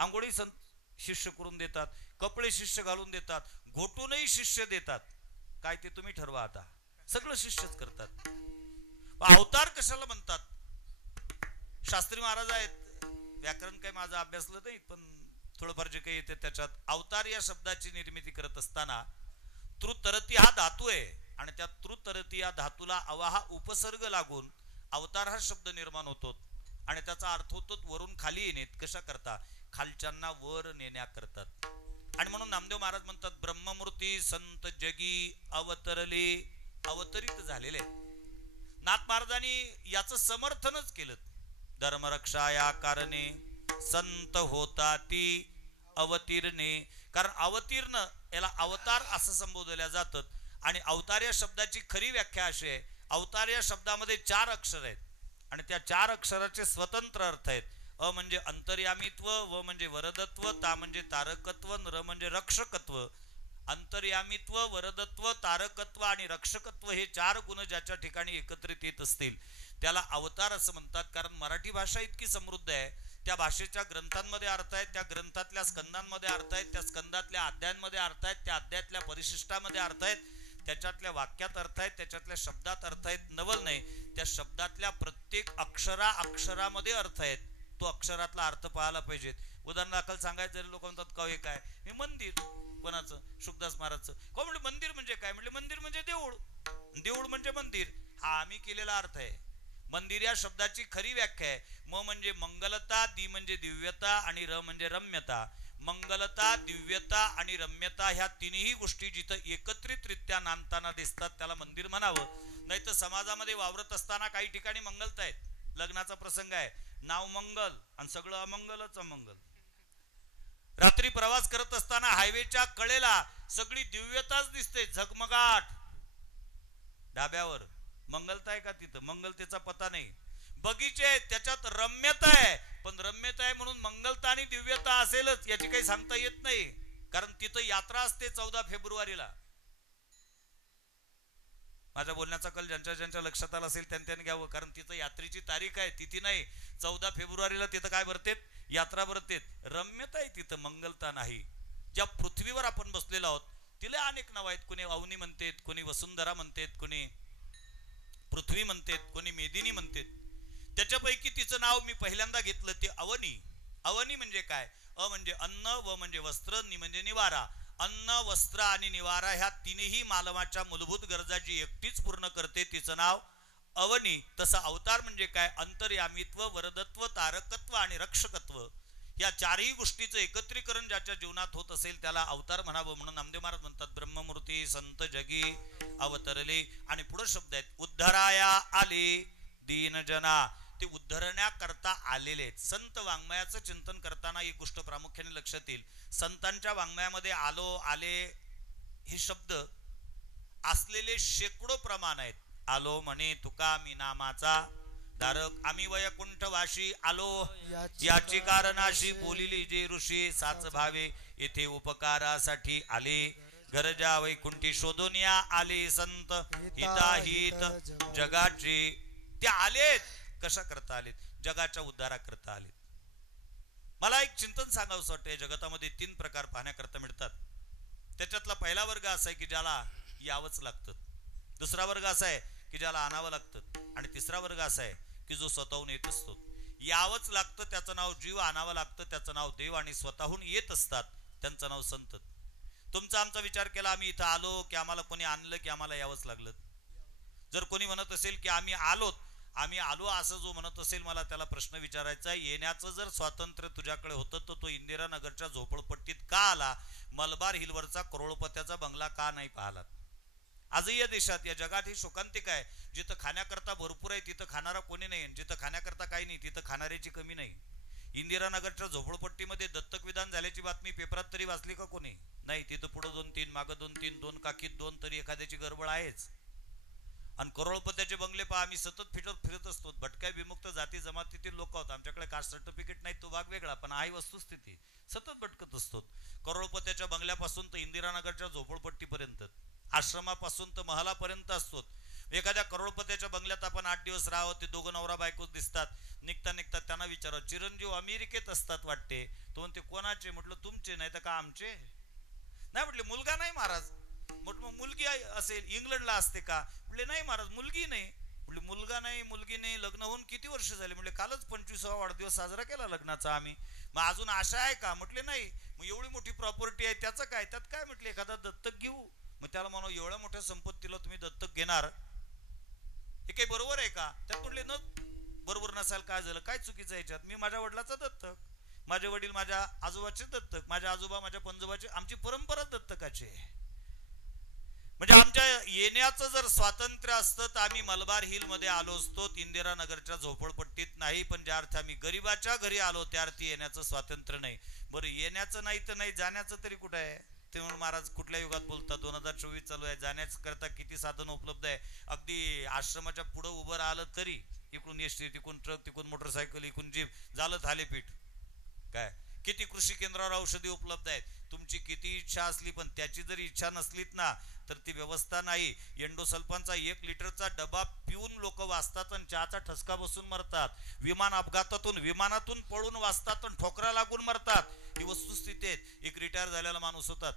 आंघोळी शिष्य करून देतात, कपडे शिष्य घालून देतात, घोटूनही शिष्य देतात. काय ते तुम्ही ठरवा. आता सगळं शिष्यच करतात. अवतार कशाला म्हणतात? शास्त्री महाराज आहेत, व्याकरण काही माझा अभ्यासलं नाही पण थोडंफार जे काही येते त्याच्यात अवतार या शब्दाची निर्मिती करत असताना तृतरती हा धातू आहे आणि त्या तृतरती या धातूला अवाहा उपसर्ग लागून अवतार हा शब्द निर्माण होतो आणि त्याचा अर्थ होतो वरून खाली येणे. कशा करता? खालच्यांना वर नेण्या करतात. आणि म्हणून नामदेव महाराज म्हणतात ब्रह्ममूर्ती संत जगी अवतरले, अवतरित झालेले. नाथ महाराजांनी याचं समर्थनच केलं. धर्मरक्षा या कारणे संत होता ती अवतीर्णे. कारण अवतीर्ण याला अवतार असं संबोधल्या जातात. आणि अवतार या शब्दाची खरी व्याख्या अशी आहे, अवतार या शब्दामध्ये 4 अक्षर आहेत आणि त्या 4 अक्षराचे स्वतंत्र अर्थ आहेत. अ म्हणजे अंतर्यामित्व, व म्हणजे वरदत्व, ता म्हणजे तारकत्व, र म्हणजे रक्षकत्व. अंतर्यामित्व, वरदत्व, तारकत्व आणि रक्षकत्व हे 4 गुण ज्याच्या ठिकाणी एकत्रित येत असतील त्याला अवतार असं म्हणतात. कारण मराठी भाषा इतकी समृद्ध आहे, त्या भाषेच्या ग्रंथांमध्ये अर्थ आहेत, त्या ग्रंथातल्या स्कंदांमध्ये अर्थ आहेत, त्या स्कंदातल्या अध्यायांमध्ये अर्थ आहेत, त्या अध्यायातल्या परिशिष्टामध्ये अर्थ आहेत. त्याच्यातल्या वाक्यात अर्थ आहेत, त्याच्यातल्या शब्दात अर्थ आहेत, नवल नाही, त्या शब्दातल्या प्रत्येक अक्षरामध्ये अर्थ आहेत. तो अक्षरातला अर्थ पाहायला पाहिजेत. उदाहरणादाखल सांगायचं जरी लोक म्हणतात का हे काय, हे मंदिर कोणाचं, शुकदास महाराजचं. को म्हणजे मंदिर म्हणजे काय, म्हणजे मंदिर म्हणजे देऊळ, देऊळ म्हणजे मंदिर. हा आम्ही केलेला अर्थ आहे. मंदिर या शब्दाची खरी व्याख्या आहे. म म्हणजे मंगलता, दी म्हणजे दिव्यता आणि र म्हणजे रम्यता. मंगलता, दिव्यता आणि रम्यता ह्या तिन्ही गोष्टी जिथं एकत्रितरित्या नांदताना दिसतात त्याला मंदिर म्हणावं. नाही तर समाजामध्ये वावरत असताना काही ठिकाणी मंगलता आहेत. लग्नाचा प्रसंग आहे, नाव मंगल आणि सगळं अमंगलच अमंगल. रात्री प्रवास करत असताना हायवेच्या कडेला सगळी दिव्यताच दिसते, झगमगाट. ढाब्यावर मंगलता आहे का, तिथं मंगलतेचा पता नाही. बगीचे त्याच्यात रम्यता आहे, पण रम्यता आहे म्हणून मंगलता आणि दिव्यता असेलच याची काही सांगता येत नाही. कारण तिथं यात्रा असते 14 फेब्रुवारीला. माझ्या बोलण्याचा कल ज्यांच्या ज्यांच्या लक्षात आला असेल त्यांनी घ्यावं, कारण तिथं यात्रेची तारीख आहे, तिथी नाही. 14 फेब्रुवारीला तिथं काय भरते, यात्रा भरते. रम्यता आहे तिथं, मंगलता नाही. ज्या पृथ्वीवर आपण बसलेलो आहोत तिला अनेक नाव आहेत. कोणी अवनी म्हणतात, कोणी वसुंधरा म्हणतात, कोणी पृथ्वी म्हणतात, कोणी मेदिनी म्हणतात. त्याच्यापैकी तिचं नाव मी पहिल्यांदा घेतलं ते अवनी. अवनी म्हणजे काय, अ म्हणजे अन्न, व म्हणजे वस्त्र, नि म्हणजे निवारा. अन्न, वस्त्र आणि निवारा ह्या तिन्ही मानवाच्या मूलभूत गरजा जी एकटीच पूर्ण करते तिचं नाव अवनी. तसं अवतार म्हणजे काय, अंतर्यामित्व, वरदत्व, तारकत्व आणि रक्षकत्व या चारही गोष्टीचं एकत्रीकरण ज्याच्या जीवनात होत असेल त्याला अवतार म्हणावं. म्हणून नामदेव महाराज म्हणतात ब्रह्ममूर्ती संत जगी अवतरले. आणि पुढे शब्द आहेत, उद्धराया आले दीनजना. ते उद्धरण्याकरता आलेले आहेत. संत वाङ्मयाचं चिंतन करताना एक गोष्ट प्रामुख्याने लक्षात येईल. संतांच्या वाङ्मयामध्ये आलो, आले हे शब्द असलेले शेकडो प्रमाण आहेत. आलो म्हणे तुका मी नामाचा धारक, आम्ही वैकुंठवाशी आलो याची कारणाशी, बोलिली जे ऋषी साच भावे येथे उपकारासाठी आले. गरजा वैकुंठी शोधून या आले संत, हिताहित जगाचे. ते आलेत कशा करता आलेत, जगाच्या उद्धारा करता आलेत. मला एक चिंतन सांगावंसं वाटतं. जगतामध्ये 3 प्रकार पाहण्याकरता मिळतात. त्याच्यातला पहिला वर्ग असा आहे की ज्याला यावंच लागतं, दुसरा वर्ग असा आहे की ज्याला आणावं लागतं, आणि तिसरा वर्ग असा आहे की जो स्वतःहून येत असतो. यावंच लागतं त्याचं नाव जीव, आणावं लागतं त्याचं नाव देव, आणि स्वतःहून येत असतात त्यांचं नाव संत. तुमचा आमचा विचार केला आम्ही इथं आलो की आम्हाला कोणी आणलं की आम्हाला यावंच लागलं. जर कोणी म्हणत असेल की आम्ही आलो असं जो म्हणत असेल, मला त्याला प्रश्न विचारायचा आहे, येण्याचं जर स्वातंत्र्य तुझ्याकडे होतं तर तो इंदिरा नगरच्या झोपडपट्टीत का आला, मलबार हिलवरचा करोडपत्याचा बंगला का नाही पाहिलात? आजही या देशात, या जगात ही शोकांतिक आहे. जिथं खाण्याकरता भरपूर आहे तिथं खाणारा कोणी नाही, जिथं खाण्याकरता काही नाही तिथं खाणाऱ्याची कमी नाही. इंदिरा नगरच्या झोपडपट्टीमध्ये दत्तक विधान झाल्याची बातमी पेपरात तरी वाचली का कोणी? नाही. तिथं पुढे 2-3, मागं 2-3, 2 काकीत 2, तरी एखाद्याची गडबड आहेच. आणि करोडपत्याचे बंगले पहा, आम्ही सतत फिरत असतो. भटक्या विमुक्त जाती जमातीतील लोक आहोत, आमच्याकडे कास्ट सर्टिफिकेट नाही तो भाग वेगळा, पण आहे वस्तुस्थिती. सतत भटकत असतो. करोडपत्याच्या बंगल्यापासून तर इंदिरानगरच्या झोपडपट्टीपर्यंत, आश्रमापासून तर महालापर्यंत असतो. एखाद्या करोडपत्याच्या बंगल्यात आपण 8 दिवस राहावं, ते दोघं नवरा बायकोच दिसतात. निघता त्यांना विचारावं, चिरंजीव अमेरिकेत असतात वाटते. तो म्हणते कोणाचे? म्हटलं तुमचे, नाही तर का आमचे? नाही म्हटले मुलगा नाही महाराज. म्हटलं मग मुलगी असेल, इंग्लंडला असते का? म्हटले नाही महाराज मुलगी नाही. म्हटले मुलगा नाही मुलगी नाही, लग्न होऊन किती वर्ष झाले? म्हटले कालच 25वा वाढदिवस साजरा केला लग्नाचा आम्ही. मग अजून आशा आहे का? म्हटले नाही. मग एवढी मोठी प्रॉपर्टी आहे त्याचं काय? त्यात काय? म्हटले एखादा दत्तक घेऊ. मग त्याला म्हणू एवढ्या मोठ्या संपत्तीला तुम्ही दत्तक घेणार, हे काही बरोबर आहे का? त्यात म्हटले न बरोबर नसाल काय झालं, काय चुकीचं आहे याच्यात? मी माझ्या वडिलाचा दत्तक, माझे वडील माझ्या आजोबाचे दत्तक, माझे आजोबा माझ्या पंजोबाचे, आमची परंपरा दत्तकाची. म्हणजे आमच्या येण्याचं जर स्वातंत्र्य असतं तर आम्ही मलबार हिल मध्ये आलो असतो, इंदिरानगरच्या झोपडपट्टीत नाही. पण ज्या अर्थी आम्ही गरीबाच्या घरी आलो त्या अर्थी येण्याचं स्वातंत्र्य नाही. बरं येण्याचं नाही तर नाही, जाण्याचं तरी कुठं आहे? ते म्हणून महाराज कुठल्या युगात बोलतात? 2024 चालू आहे. जाण्याच करता किती साधन उपलब्ध आहे. अगदी आश्रमाच्या पुढे उभं राहिलं तरी इकडून एसटी, तिकडून ट्रक, तिकडून मोटरसायकल, इकडून जीप, झालं थालीपीठ. काय किती कृषी केंद्रावर औषधी उपलब्ध आहेत. तुमची किती इच्छा असली पण त्याची जर इच्छा नसलीत ना तर ती व्यवस्था नाही. एंडोसल्फानचा 1 लिटरचा डबा पिऊन लोक वाचतात आणि चहाचा ठसका बसून मरतात. विमानातून पळून वाचतात आणि ठोकरा लागून मरतात. ही वस्तुस्थिती आहे. एक रिटायर झालेला माणूस होता,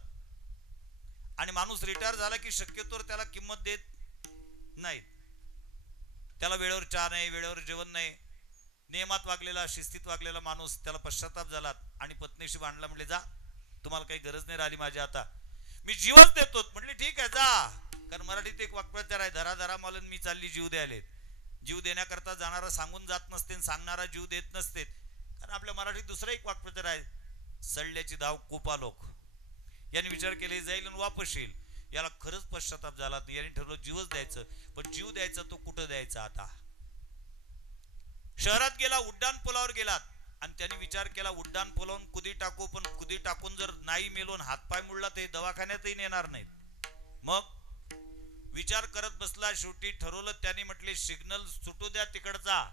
आणि माणूस रिटायर झाला की शक्यतोवर त्याला किंमत देत नाही. त्याला वेळेवर चहा नाही, वेळेवर जेवण नाही. नियमात वागलेला, शिस्तीत वागलेला माणूस, त्याला पश्चाताप झाला आणि पत्नीशी भांडला. म्हणले जा, तुम्हाला काही गरज नाही राहिली माझी, आता मी जीवच देतो. म्हटले ठीक आहे जा. कारण मराठीत एक वाक्प्रचार आहे, धरा धरा मालन मी चालली जीव द्यायले. जीव देण्याकरता जाणारा सांगून जात नसते, सांगणारा जीव देत नसते. कारण आपल्या मराठीत दुसरा एक वाक्प्रचार आहे, सडल्याची धाव कुपा लोक. याने विचार केले जाईल आणि वापस येईल. याला खरंच पश्चाताप झाला, याने ठरवलं जीवच द्यायचं. पण जीव द्यायचा तो कुठं द्यायचा? आता शहरात गेला, उड्डाण पुलावर गेलात आणि त्याने विचार केला उड्डाण पुलावून कुदी टाकू, पण कुदी टाकून जर नाही मेलून हातपाय मुडला ते दवाखान्यातही नेणार नाहीत. मग विचार करत बसला. शेवटी ठरवलं त्याने, म्हटले सिग्नल सुटू द्या तिकडचा,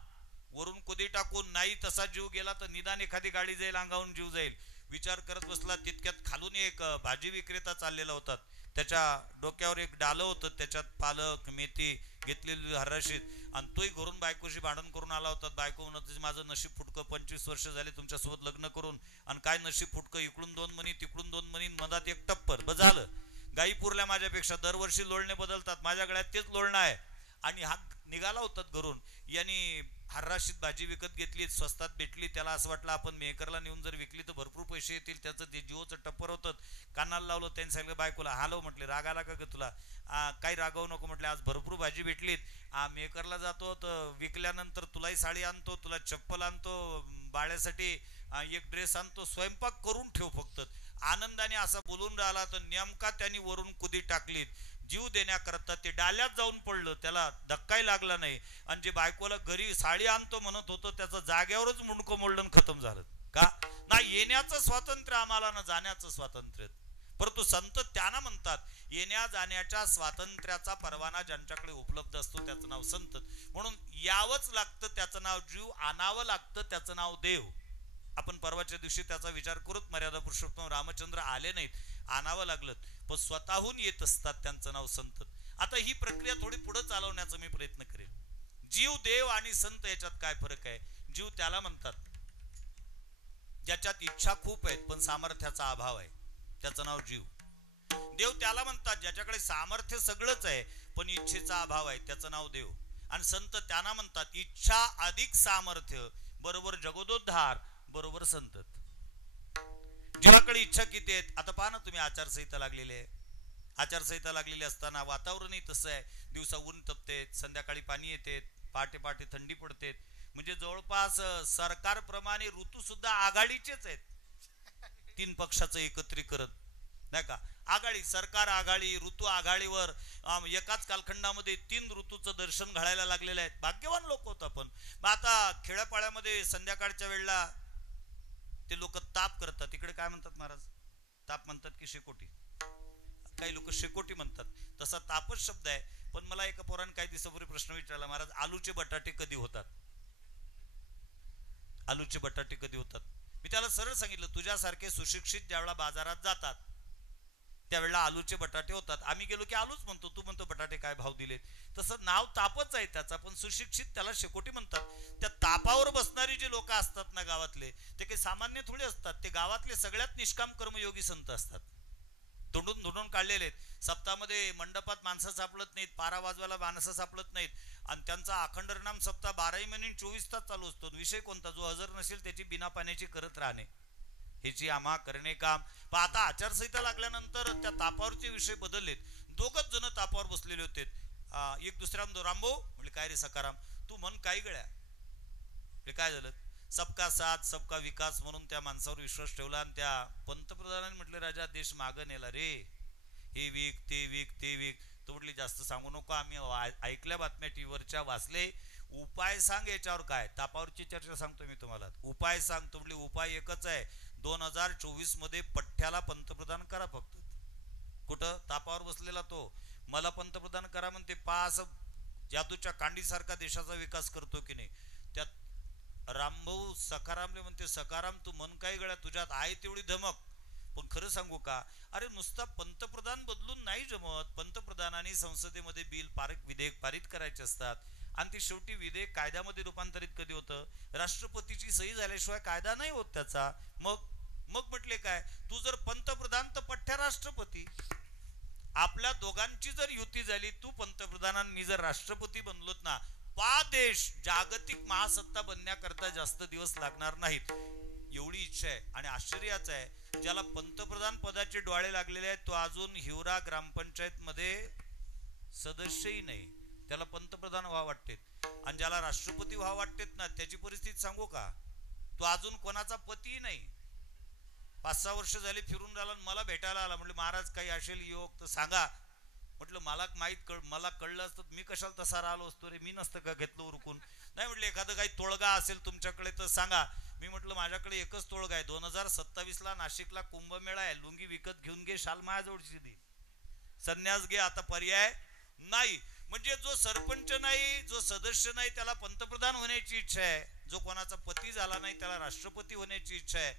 वरून कुदी टाकून नाही तसा जीव गेला तर निदान एखादी गाडी जाईल, अंगावून जीव जाईल. विचार करत बसला. तितक्यात खालून एक भाजी विक्रेता चाललेला होता. त्याच्या डोक्यावर एक डालं होतं, त्याच्यात पालक मेथी घेतलेली हर्राशीत, आणि तोही घरून बायकोशी भांडण करून आला होता. बायको म्हणत माझं नशीब फुटकं, 25 वर्ष झाले तुमच्यासोबत लग्न करून, आणि काय नशीब फुटकं, इकडून 2 मणी तिकडून 2 मणी, मधात एक टप्पर. बस झालं, गाई पुरल्या माझ्यापेक्षा. दरवर्षी लोळणे बदलतात, माझ्या गळ्यात तेच लोळणं आहे. आणि हा निघाला होता घरून. यांनी हर्राशीत भाजी विकत घेतली, स्वस्तात भेटली. त्याला असं वाटलं आपण मेकरला नेऊन जर विकली तर भरपूर पैसे येतील. त्याचं ते जिओचं टप्पर होतं. कानाला लावलं. त्यांनी सांगितलं बायकोला, हालो म्हटले, राग आला का ग तुला? काही रागवू नको म्हटले, आज भरपूर भाजी भेटलीत. मेकरला जातो तर विकल्यानंतर तुलाही साडी आणतो, तुला चप्पल आणतो, बाळ्यासाठी एक ड्रेस आणतो, स्वयंपाक करून ठेव फक्त. आनंदाने असा बोलून राहिला तर नेमका त्यांनी वरून कुदी टाकलीत. जीव देण्याकरता ते डाल्यात जाऊन पडलं, त्याला धक्काही लागला नाही. आणि जे बायकोला घरी साडी आणतो म्हणत होतं त्याचं जाग्यावरच मुंडकं मोडलं, खतम झालं. का ना येण्याचं स्वातंत्र्य आम्हाला, ना जाण्याचं स्वातंत्र्य. परंतु संत त्यांना म्हणतात, येण्या जाण्याच्या स्वातंत्र्याचा परवाना ज्यांच्याकडे उपलब्ध असतो त्याचं नाव संत. म्हणून यावंच लागतं, त्याचं नाव जीव. आणावं लागतं, त्याचं नाव देव. आपण परवाच्या दिवशी त्याचा विचार करूत. मर्यादा पुरुषोत्तम रामचंद्र आले नाहीत, आणावं लागलं, पण स्वतःहून येत असतात, त्यांचं नाव संत. आता ही प्रक्रिया थोडी पुढे चालवण्याचा मी प्रयत्न करेन. जीव, देव आणि संत याच्यात काय फरक आहे? जीव त्याला म्हणतात ज्याच्यात इच्छा खूप आहेत पण सामर्थ्याचा अभाव आहे, त्याचं नाव जीव. देव त्याला म्हणतात ज्याच्याकडे सामर्थ्य सगळंच आहे पण इच्छेचा अभाव आहे, त्याचं नाव देव. आणि संत त्यांना म्हणतात इच्छा अधिक सामर्थ्य बरोबर जगदोद्धार बरोबर संत. जीवाकडे इच्छा किती आहेत? आता पहा ना तुम्ही, आचारसंहिता लागलेली आहे. आचारसंहिता लागलेली असताना वातावरणही तसं आहे. दिवसा ऊन तपते, संध्याकाळी पाणी येते, पहाटे पहाटे थंडी पडते. म्हणजे जवळपास सरकारप्रमाणे ऋतू सुद्धा आघाडीचेच आहेत. 3 पक्षाचं एकत्रीकरण नाही का? आघाडी, सरकार आघाडी, ऋतू आघाडीवर. एकाच कालखंडामध्ये 3 ऋतूचं दर्शन घडायला लागलेलं आहे. भाग्यवान लोक होत आपण. मग आता खेड्यापाड्यामध्ये संध्याकाळच्या वेळेला ते लोक ताप करतात. इकडे काय म्हणतात महाराज? ताप म्हणतात की शेकोटी? काही लोक शेकोटी म्हणतात. तसा तापच शब्द आहे. पण मला एका पोराने काही दिवसापूर्वी प्रश्न विचारला, महाराज आलूचे बटाटे कधी होतात? आलूचे बटाटे कधी होतात? मी त्याला सरळ सांगितलं, तुझ्यासारखे सुशिक्षित ज्यावेळेला बाजारात जातात त्यावेळेला आलूचे बटाटे होतात. आम्ही गेलो की आलूच म्हणतो, तू म्हणतो बटाटे काय भाव दिलेत. तसं नाव तापच आहे त्याचा, पण सुशिक्षित त्याला शेकोटी म्हणतात. त्या तापावर बसणारी जी लोक असतात ना गावातले, ते काही सामान्य थोडे असतात. ते गावातले सगळ्यात निष्काम कर्मयोगी संत असतात, तोंडून धुंडून काढलेले आहेत. सप्ताहामध्ये मंडपात माणसं सापडत नाहीत, पारा वाजवायला माणसं सापडत नाहीत. आणि त्यांचा अखंड नाम सप्ताह 12ही महिने 24 तास चालू असतो. विषय कोणता? जो हजर नसेल त्याची बिना पाण्याची करत राहणे, ह्याची आम्हा करणे काम. पण आता आचारसंहिता लागल्यानंतर त्या तापावरचे विषय बदललेत. 2च जण तापावर बसलेले होते. एक दुसऱ्या रामभाऊ म्हणजे काय रे सकाराम, तू म्हण काय गळ्या? काय झालं? सबका साथ सबका विकास म्हणून त्या माणसावर विश्वास ठेवला. आणि त्या पंतप्रधानांनी म्हटले, राजा देश मागं नेला रे, हे विक ते विक ते विक. तो म्हटली जास्त सांगू नको, आम्ही ऐकल्या बातम्या टीव्हीवरच्या, वाचले. उपाय सांग याच्यावर. काय तापावरची चर्चा सांगतो मी तुम्हाला, उपाय सांग. तो म्हटली उपाय एकच आहे, 2024 मध्ये पठ्ठ्याला पंतप्रधान करा फक्त. कुठं? तापावर बसलेला तो मला पंतप्रधान करा म्हणते. पास जादूच्या कांडीसारखा देशाचा विकास करतो की नाही. त्यात रामभाऊ सकारामले म्हणते, सकाराम तू मन काय गळ्या, तुझ्यात आहे तेवढी धमक. पण खरं सांगू का, अरे नुसता पंतप्रधान बदलून नाही जमत. पंतप्रधानांनी संसदेमध्ये विधेयक पारित करायचे असतात. आणि ते शेवटी विधेयक कायद्यामध्ये रूपांतरित कधी होतं? राष्ट्रपतीची सही झाल्याशिवाय कायदा नाही होत त्याचा. मग म्हटले काय, तू जर पंतप्रधान तर पठ्ठ्या राष्ट्रपती. आपल्या दोघांची जर युती झाली, तू पंतप्रधान मी जर राष्ट्रपती बनलोत ना, देश जागतिक महासत्ता बनण्याकरता जास्त दिवस लागणार नाहीत, एवढी इच्छा आहे. आणि आश्चर्याचं आहे, ज्याला पंतप्रधान पदाचे डोळे लागलेले आहेत तो अजून हिवरा ग्रामपंचायत मध्ये सदस्यही नाही, त्याला पंतप्रधान व्हावं वाटते. आणि ज्याला राष्ट्रपती व्हावं वाटतेत ना, त्याची परिस्थिती सांगू का, तो अजून कोणाचा पती नाही. 5-6 वर्ष झाली फिरून राहिला, मला भेटायला आला. म्हटलं महाराज काही असेल योग तर सांगा. म्हटलं मला मला कळलं असतं मी कशाला तसा राहिलो असतो रे, मी नसतं का घेतलं उरकून. नाही म्हटलं एखादं काही तोळगा असेल तुमच्याकडे तर सांगा. मी म्हटलं माझ्याकडे एकच तोळगा आहे, 2027 ला नाशिकला कुंभमेळा आहे, लुंगी विकत घेऊन घे, शाल माझ्याजवळची दे, संन्यास घे, आता पर्याय नाही. म्हणजे जो सरपंच नाही, जो सदस्य नाही, त्याला पंतप्रधान होण्याची इच्छा आहे. जो कोणाचा पती झाला नाही त्याला राष्ट्रपती होण्याची इच्छा आहे.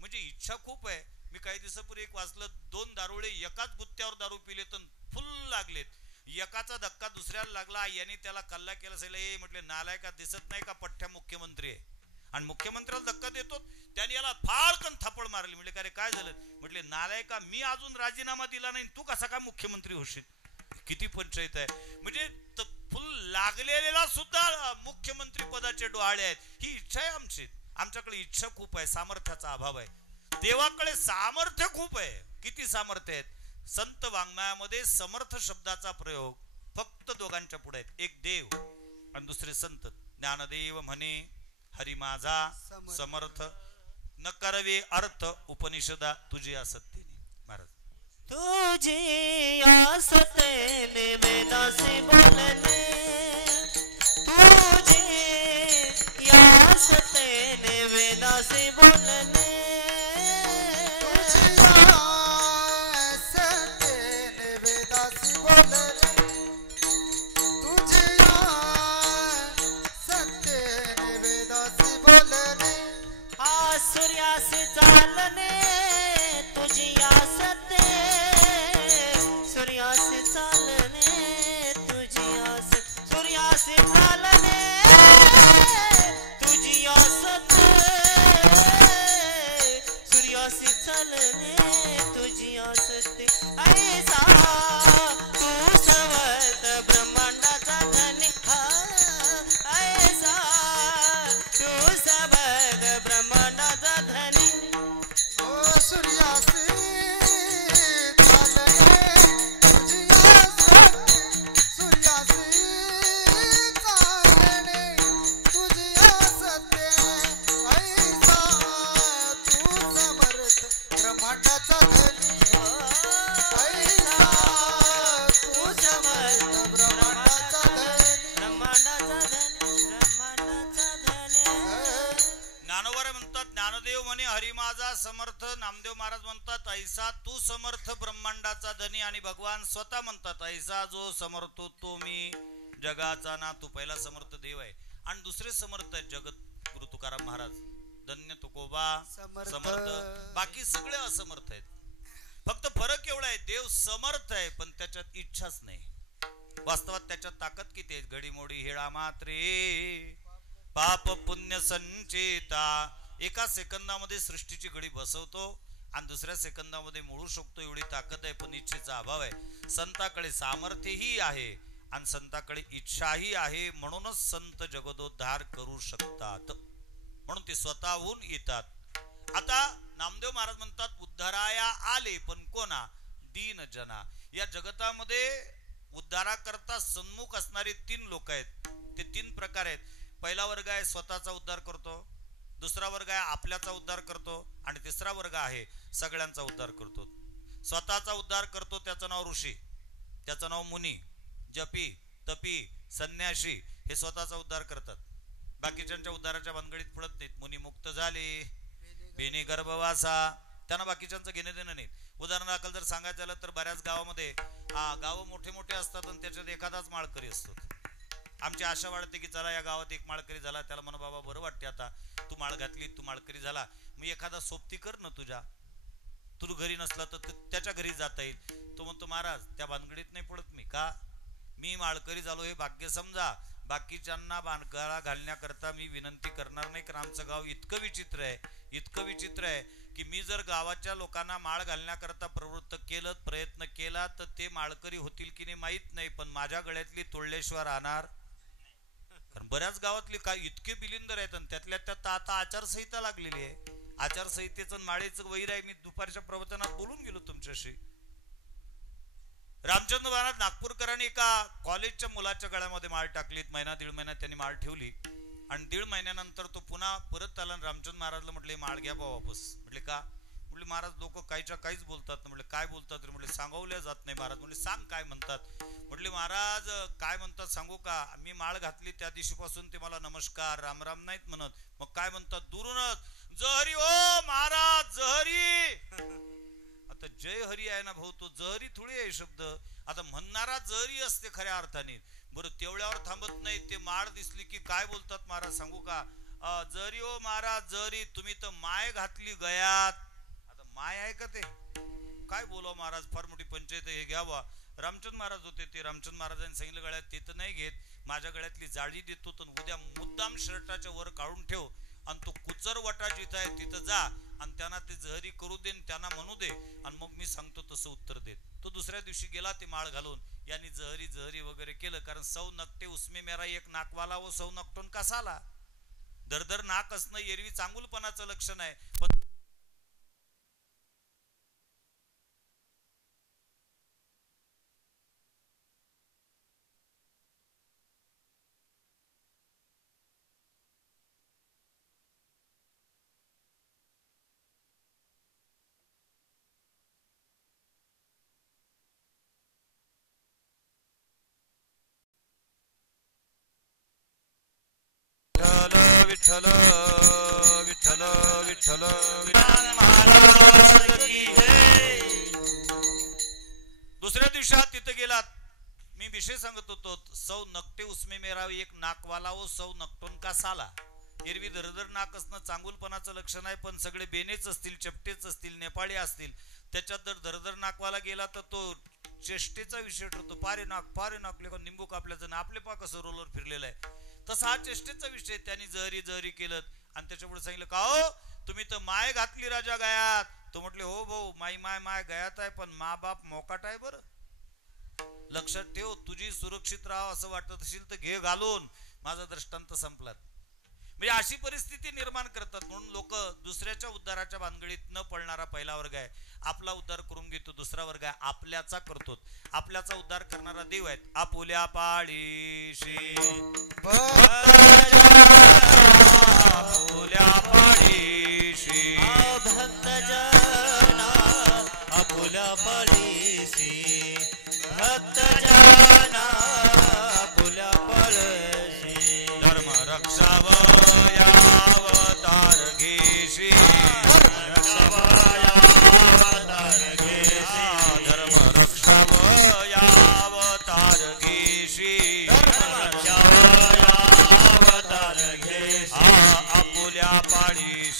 म्हणजे इच्छा खूप आहे. मी काही दिवसापूर्वी एक वाचलं, 2 दारुडे एकाच गुत्त्यावर दारू पिले तर फुल लागलेत. एकाचा धक्का दुसऱ्याला लागला, यांनी त्याला कल्ला केला असेल, ए म्हटले नालायका दिसत नाही का पठ्ठ्या मुख्यमंत्री आहे, आणि मुख्यमंत्र्याला धक्का देतो, त्यांनी याला फाळकन थापड मारली. म्हटले का रे काय झालं, म्हटले नालायका मी अजून राजीनामा दिला नाही, तू कसा काय मुख्यमंत्री होशील. किती पंचायत आहे. म्हणजे फुल लागलेला सुद्धा मुख्यमंत्री पदाचे डोहाळे आहेत. ही इच्छा आहे आमची. आमच्याकडे इच्छा खूप आहे, सामर्थ्याचा अभाव आहे. देवाकडे सामर्थ्य खूप आहे. किती सामर्थ्य आहेत. संत वाङ्मयामध्ये समर्थ शब्दाचा प्रयोग फक्त दोघांच्या पुढे आहेत, एक देव आणि दुसरे संत. ज्ञानदेव म्हणे हरी माझा समर्थ, न करवे अर्थ उपनिषदा तुझे असत्य. महाराज तुझी आसतेने वेदासे बोलने, तुझी आसतेने वेदासे बोलने, तुझी आसतेने वेदासे बोलने, तुझी आसतेने वेदासे बोलने, सूर्यासे चालणे तुझी आसते, सूर्यासे चालणे तुझी आस, सूर्यासे चालणे तुझी आसते, सूर्यासे चालणे तुझी आसते. ऐसा तू समर्थ ब्रह्मांडाचा धनी, ऐसा तू समर्थ ब्रह्मांडाचा धनी. ओ सूर्यासे चालणे तुझी आसते, सूर्यासे चालणे तुझी आसते, ऐसा तू समर्थ ब्रह्मांडाचा धनी, ऐसा तू समर्थ ब्रह्मांडाचा धनी, ब्रह्मांडाचा धनी, ब्रह्मांडाचा धनी. ज्ञानोबा म्हणतात, ज्ञानदेव म्हणे हरी माझा समर्थ. नामदेव महाराज म्हणतात ऐसा तू समर्थ ब्रह्मांडाचा धनी. आणि भगवान स्वतः म्हणतात ऐसा जो समर्थ तो मी जगाचा ना. तू पहिला समर्थ देव आहे आणि दुसरे समर्थ आहेत जगत गुरु तुकाराम महाराज. धन्य तुकोबा समर्थ, बाकी सगळे असमर्थ आहेत. फक्त फरक एवढा आहे, देव समर्थ आहे पण त्याच्यात इच्छाच नाही. वास्तवात त्याच्यात ताकद किती आहे. घडीमोडी हेळा मात्रे पाप पुण्य संचेता. एका सेकंदामध्ये सृष्टीची घडी बसवतो आणि दुसऱ्या सेकंदामध्ये मोडू शकतो, एवढी ताकद आहे. पण इच्छेचा अभाव आहे. संताकडे सामर्थ्यही आहे आणि संताकडे इच्छाही आहे. म्हणूनच संत जगदोद्धार करू शकतात, म्हणून ते स्वतःहून येतात. आता नामदेव महाराज म्हणतात उद्धाराया आले पण कोणा, दीन जना. या जगतामध्ये उद्धाराकरता सन्मुख असणारे 3 लोक आहेत. ते 3 प्रकार आहेत. पहिला वर्ग आहे स्वतःचा उद्धार करतो, दुसरा वर्ग आहे आपल्याचा उद्धार करतो, आणि तिसरा वर्ग आहे सगळ्यांचा उद्धार करतो. स्वतःचा उद्धार करतो त्याचं नाव ऋषी, त्याचं नाव मुनी, जपी, तपी, संन्यासी. हे स्वतःचा उद्धार करतात. बाकीच्यांच्या उद्धाराच्या भानगडीत पडत नाहीत. मुनी मुक्त झाले, बेने गर्भवासा, त्यांना बाकीच्यांचं घेणं देणं नाही. उदाहरणादाखल जर सांगायचं झालं तर बऱ्याच गावामध्ये गाव मोठे मोठे असतात आणि त्याच्यात एखादाच माळकरी असतो. आमची आशा वाढते की चला या गावात एक माळकरी झाला, त्याला म्हणा बाबा बरं वाटते आता तू माळ घातली, तू माळकरी झाला, मग एखादा सोबती कर ना तुझ्या, तू घरी नसला तर त्याच्या घरी जाता येईल. तो म्हणतो महाराज त्या भानगडीत नाही पडत मी, का मी माळकरी झालो हे भाग्य समजा, बाकीच्यांना बांधकाळा घालण्याकरता मी विनंती करणार नाही. कारण आमचं गाव इतकं विचित्र आहे, इतकं विचित्र आहे की मी जर गावाच्या लोकांना माळ घालण्याकरता प्रवृत्त केलं, प्रयत्न केला, तर ते माळकरी होतील की नाही माहीत नाही, पण माझ्या गळ्यातली तोडल्याशिवाय राहणार. कारण बऱ्याच गावातली काय इतके बिलिंदर आहेत आणि त्यातल्या त्यात आता आचारसंहिता लागलेली आहे. आचारसंहितेचं माळेचं वैर आहे. मी दुपारच्या प्रवचनात बोलून गेलो तुमच्याशी. रामचंद्र महाराज नागपूरकरांनी एका कॉलेजच्या मुलाच्या गळ्यामध्ये माळ टाकलीत. महिना दीड महिना त्यांनी माळ ठेवली आणि दीड महिन्यानंतर तो पुन्हा परत आला. रामचंद्र महाराजला म्हटले माळ घ्या बा वापस. म्हटले का? म्हटले महाराज लोक काहीच्या काहीच बोलतात. म्हटले काय बोलतात रे? म्हटले सांगवल्या जात नाही महाराज. म्हटले सांग काय म्हणतात. म्हटले महाराज काय म्हणतात सांगू का? मी माळ घातली त्या दिवशीपासून ते मला नमस्कार राम राम नाहीत म्हणत. मग काय म्हणतात? दुरूनच जहरी ओ महाराज जहरी. आता जय हरी आहे ना भाऊ, तो जहरी थोडी आहे शब्द. आता म्हणणारा जहरी असते खऱ्या अर्थाने. बरं तेवढ्यावर थांबत नाही. ते माळ दिसली की काय बोलतात महाराज सांगू का? जहरी ओ महाराज जहरी, तुम्ही तर माय घातली गयात. आता माय आहे का ते? काय बोलाव महाराज, फार मोठी पंचायत हे घ्यावा. रामचंद्र महाराज होते ते. रामचंद्र महाराजांनी सांगितलं गळ्यात ते तर नाही घेत, माझ्या गळ्यातली जाळी देतो, तर उद्या मुद्दाम शर्टाच्या वर काढून ठेव आणि तो कुचर वटा जिथं आहे तिथं जा आणि त्यांना ते जहरी करू दे, त्यांना म्हणू दे आणि मग मी सांगतो तसं उत्तर देत. तो दुसऱ्या दिवशी गेला ते माळ घालून. यांनी जहरी जहरी वगैरे केलं. कारण सौ नकटे उसमे मेरा एक नाकवाला व सौ नकटोन कसाला. दरदर नाक असणं एरवी चांगुलपणाचं लक्षण आहे. पण विठ्ठल विठ्ठल विठ्ठल दुसऱ्या दिवशी तिथे गेलात. मी विषय सांगत होतो. सौ नकटे उसमे मेरा एक नाकवाला व सौ नकटोन का साला. एरवी दरदर नाक असणं चांगुलपणाचं लक्षण आहे, पण सगळे बेनेच असतील, चपटेच असतील, नेपाळी असतील, त्याच्यात जर दरदर नाकवाला गेला तर तो चेष्टेचा विषय ठरतो. पारे नाक निंबू कापल्याचं आपले पा कसं रोलर फिरलेलं आहे तसा हा चेष्टेचा विषय. त्यांनी जहरी जहरी केलं आणि त्याच्यापुढे सांगितलं का हो तुम्ही तर माय घातली राजा गयात. तो म्हटले हो भाऊ माय माय माय गयात आहे, पण मा बाप मोकाट आहे. बरं लक्षात ठेव, तुझी सुरक्षित राहावं असं वाटत असेल तर घे घालून. माझा दृष्टांत संपला. म्हणजे अशी परिस्थिती निर्माण करतात. म्हणून लोक दुसऱ्याच्या उद्धाराच्या भानगडीत न पडणारा पहिला वर्ग आहे. आपला उद्धार करून घेतो. दुसरा वर्ग आहे आपल्याचा करतो. आपल्याचा उद्धार करणारा देव आहेत. आपुल्या पाळीशी आपुल्या पाळीशी भक्तजना आपुल्या पाळीशी भक्तजना आपुल्या पाळीशी धर्म रक्षावया अवतार घेशी भक्त जना आपुल्या पाळीशी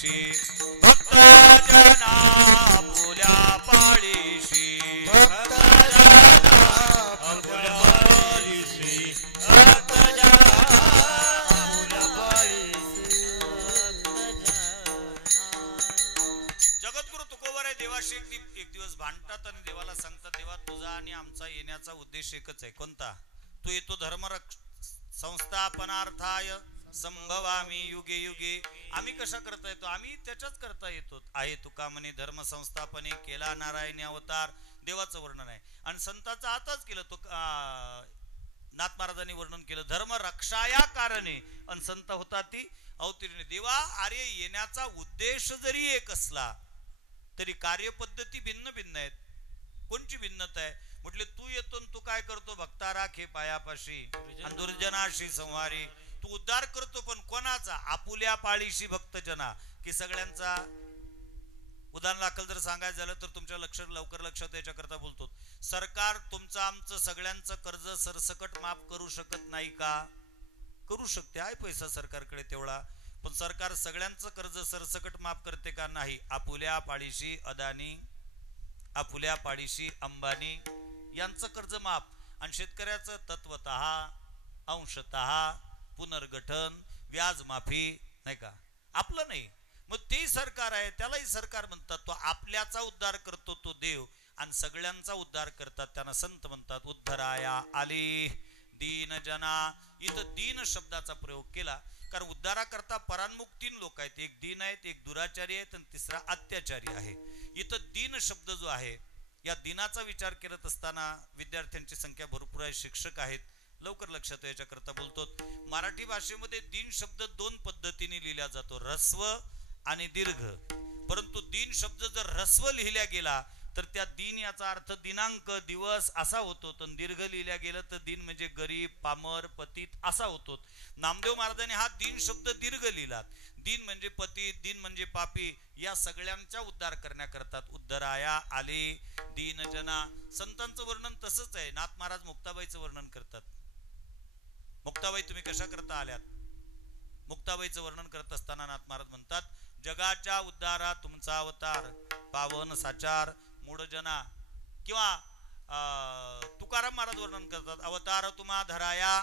जगद्गुरु तुकोबर आहे. देवाशी एक दिवस भांडतात आणि देवाला सांगतात देवा तुझा आणि आमचा येण्याचा उद्देश एकच आहे. कोणता? तू येतो धर्मरक्ष संस्थापनार्थाय संभवामी युगे युगे. आम्ही कशा करता येतो? आम्ही त्याच्याच करता येतो. आहे तुका म्हणे धर्म संस्थापने केला नारायणी अवतार. देवाचं वर्णन आहे आणि संतांचं आताच केलं. तो नाथ महाराजांनी वर्णन केलं धर्म रक्षाया कारणे आणि संत होता ती अवतीर्ण. देवा आर्य येण्याचा उद्देश जरी एक असला तरी कार्यपद्धती भिन्न भिन्न आहेत. कोणची भिन्नता आहे? म्हटले तू येतो तू काय करतो? भक्ता राखे पायापाशी आणि दुर्जनाशी संहारी. तू उद्धार करतो पण कोणाचा? आपुल्या पाळीशी भक्तजना. की सगळ्यांचा. उदाहरण दाखल जर सांगायचं झालं तर तुमच्या लवकर लक्षात याच्याकरता बोलतो. सरकार तुमचं आमचं सगळ्यांचं कर्ज सरसकट माफ करू शकत नाही का? करू शकते. आहे पैसा सरकारकडे तेवढा, पण सरकार सगळ्यांचं कर्ज सरसकट माफ करते का? नाही. आपुल्या पाळीशी अदानी, आपुल्या पाळीशी अंबानी यांचं कर्ज माफ. आणि शेतकऱ्याचं तत्वतः अंशतः पुनर्गठन व्याज माफी नाही का? आपलं नाही. मग तेही सरकार आहे, त्यालाही सरकार म्हणतात. तो आपल्याचा उद्धार करतो तो देव, आणि सगळ्यांचा उद्धार करतात त्यांना संत म्हणतात. उद्धराया आले दीन जना. इथं दीन शब्दाचा प्रयोग केला कारण उद्धाराकरता परान्मुख 3 लोक आहेत. एक दीन आहेत, एक दुराचारी आहेत आणि तिसरा अत्याचारी आहे. इथं दीन शब्द जो आहे, या दिनाचा विचार करत असताना विद्यार्थ्यांची संख्या भरपूर आहे, शिक्षक आहेत, लवकर लक्षात याच्याकरता बोलतो. मराठी भाषेमध्ये दीन शब्द 2 पद्धतीने लिहिला जातो, ऱ्हस्व आणि दीर्घ. परंतु दीन शब्द जर ऱ्हस्व लिहिला गेला तर त्या दिन याचा अर्थ दिनांक, दिवस असा होतो. तर दीर्घ लिहिल्या गेलं तर दिन म्हणजे गरीब, पामर, पतित असा होतो. नामदेव महाराजांनी हा दिन शब्द दीर्घ लिहिला. दिन म्हणजे पतित, दिन म्हणजे पापी, या सगळ्यांचा उद्धार करण्याकरता उद्धराया आले दीन जना. संतांचं वर्णन तसंच आहे. नाथ महाराज मुक्ताबाईचं वर्णन करतात. मुक्ताबाई तुम्ही कशा करता आल्यात? मुक्ताबाईचं वर्णन करत असताना नाथ महाराज म्हणतात, जगाच्या उद्धारा तुमचा अवतार, पावन साचार मूढ जना. किंवा तुकाराम महाराज वर्णन करतात, अवतार तुम्हा धराया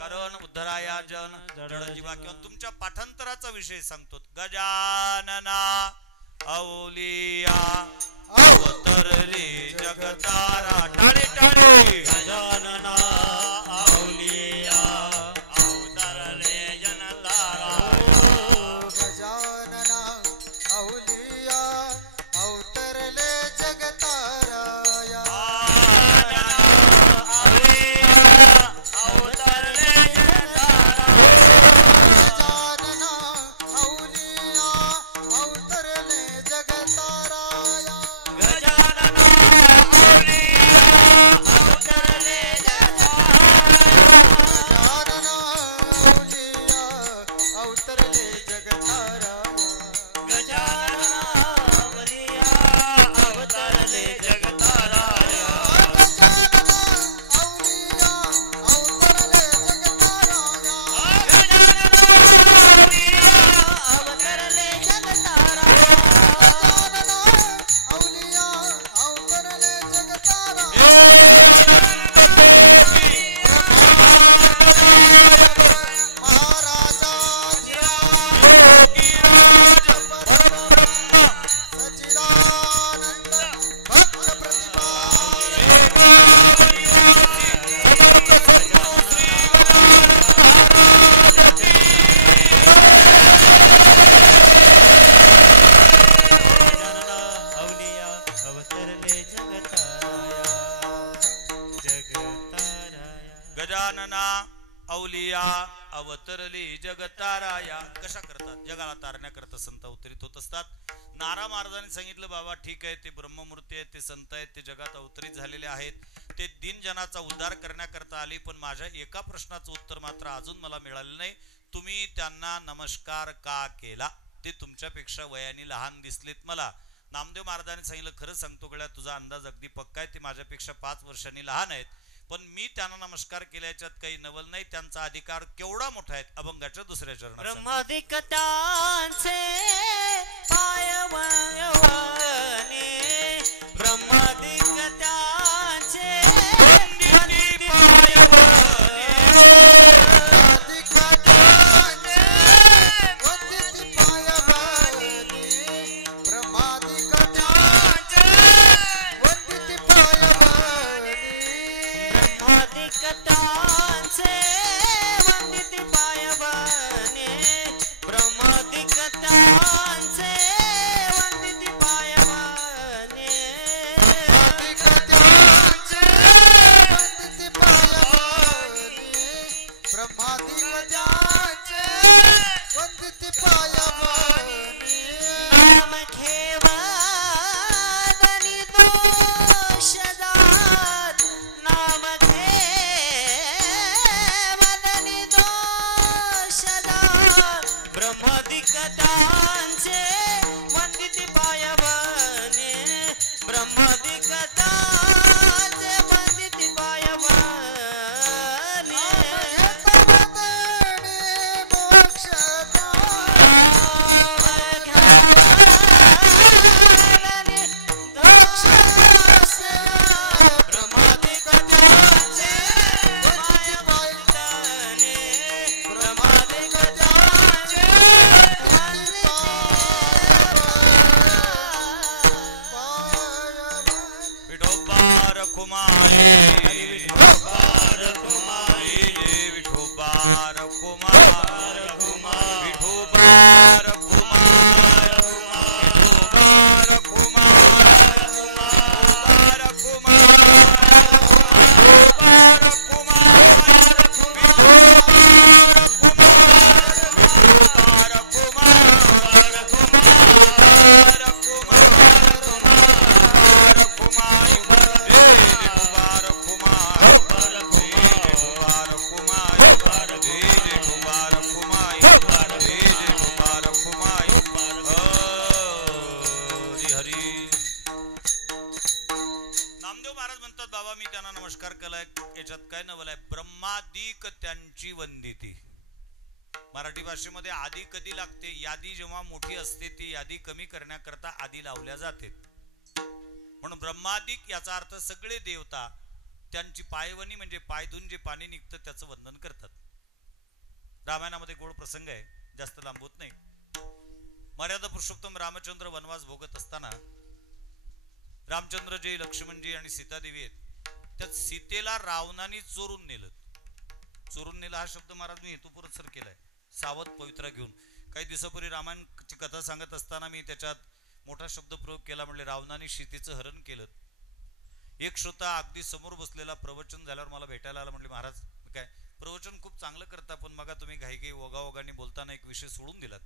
कारण उद्धराया जन जड जीवा. किंवा तुमच्या पाठांतराचा विषय सांगतो, गजानना औलिया अवतरले जगतारा. टाळे टाळे. गजानना औलिया अवतरले जनतारा. गजानना औलिया अवतरले जगताराया. गजानना औलिया अवतरले जगताराया. गजानना औलिया अवतरले जगताराया. गजानना औलिया अवतरले जगताराया. गजानना औलिया अवतरले जगताराया. गजानना औलिया अवतरले जगताराया. अवतरले जगताराया. औलिया अवतरले जगताराया. महाराजा सच्चिदानंद भक्त प्रतिभा. औलिया अवतरले जगताराया. जगताराया. गजानना औलिया अवतरली जगताराया. कशा करतात? जगाला तारण्याकरता संत अवतरित होत असतात. नारा महाराजांनी सांगितलं, बाबा ठीक आहे, ते ब्रह्ममूर्ती आहेत, ते संत आहेत, ते जगात अवतरित झालेले आहेत, ते दिन जनाचा उद्धार करण्याकरता आले. पण माझ्या एका प्रश्नाचं उत्तर मात्र अजून मला मिळालं नाही. तुम्ही त्यांना नमस्कार का केला? ते तुमच्यापेक्षा वयाने लहान दिसलेत मला. नामदेव महाराजांनी सांगितलं, खरं सांगतो गड्या, तुझा अंदाज अगदी पक्का आहे, ते माझ्यापेक्षा 5 वर्षांनी लहान आहेत, पण मी त्यांना नमस्कार केल्याच्यात काही नवल नाही. त्यांचा अधिकार केवढा मोठा आहे. अभंगाच्या 2ऱ्या चरणात ब्रह्मादिकतांचे पायवणे. ब्रह्मादिकतांचे वंदिती ब्रह्मादिकतांचे वंदिती पायवणे. ब्रह्मादिकतांचे वंदिती पायवणे. ब्रह्मादिकतांचे वंदिती पायवणे. ब्रह्मादिकतांचे जेव्हा मी त्यांना नमस्कार केलाय याच्यात काय नवल आहे, ब्रह्मादिक त्यांची वंदिती. मराठी भाषेमध्ये आदी कधी लागते, यादी जेव्हा मोठी असते ती यादी कमी करण्याकरता आदी लावल्या जाते. म्हणून ब्रह्मादिक याचा अर्थ सगळे देवता त्यांची पायवणी म्हणजे पाय धुवून जे पाणी निघतं त्याचं वंदन करतात. रामायणामध्ये गोड प्रसंग आहे, जास्त लांबवत नाही. मर्यादा पुरुषोत्तम रामचंद्र वनवास भोगत असताना रामचंद्रजी, लक्ष्मणजी आणि सीतादेवी आहेत, त्यात सीतेला रावणाने चोरून नेलं. चोरून नेला हा शब्द महाराज मी हेतुपुरत सर केलाय, सावध पवित्रा घेऊन. काही दिवसापूर्वी रामायणची कथा सांगत असताना मी त्याच्यात मोठा शब्द प्रयोग केला, म्हणजे रावणाने सीतेचं हरण केलं. एक श्रोता अगदी समोर बसलेला प्रवचन झाल्यावर मला भेटायला आला. म्हणले महाराज काय प्रवचन खूप चांगलं करता, पण मग तुम्ही घाई ओगाओगाने बोलताना एक विषय सोडून दिलात.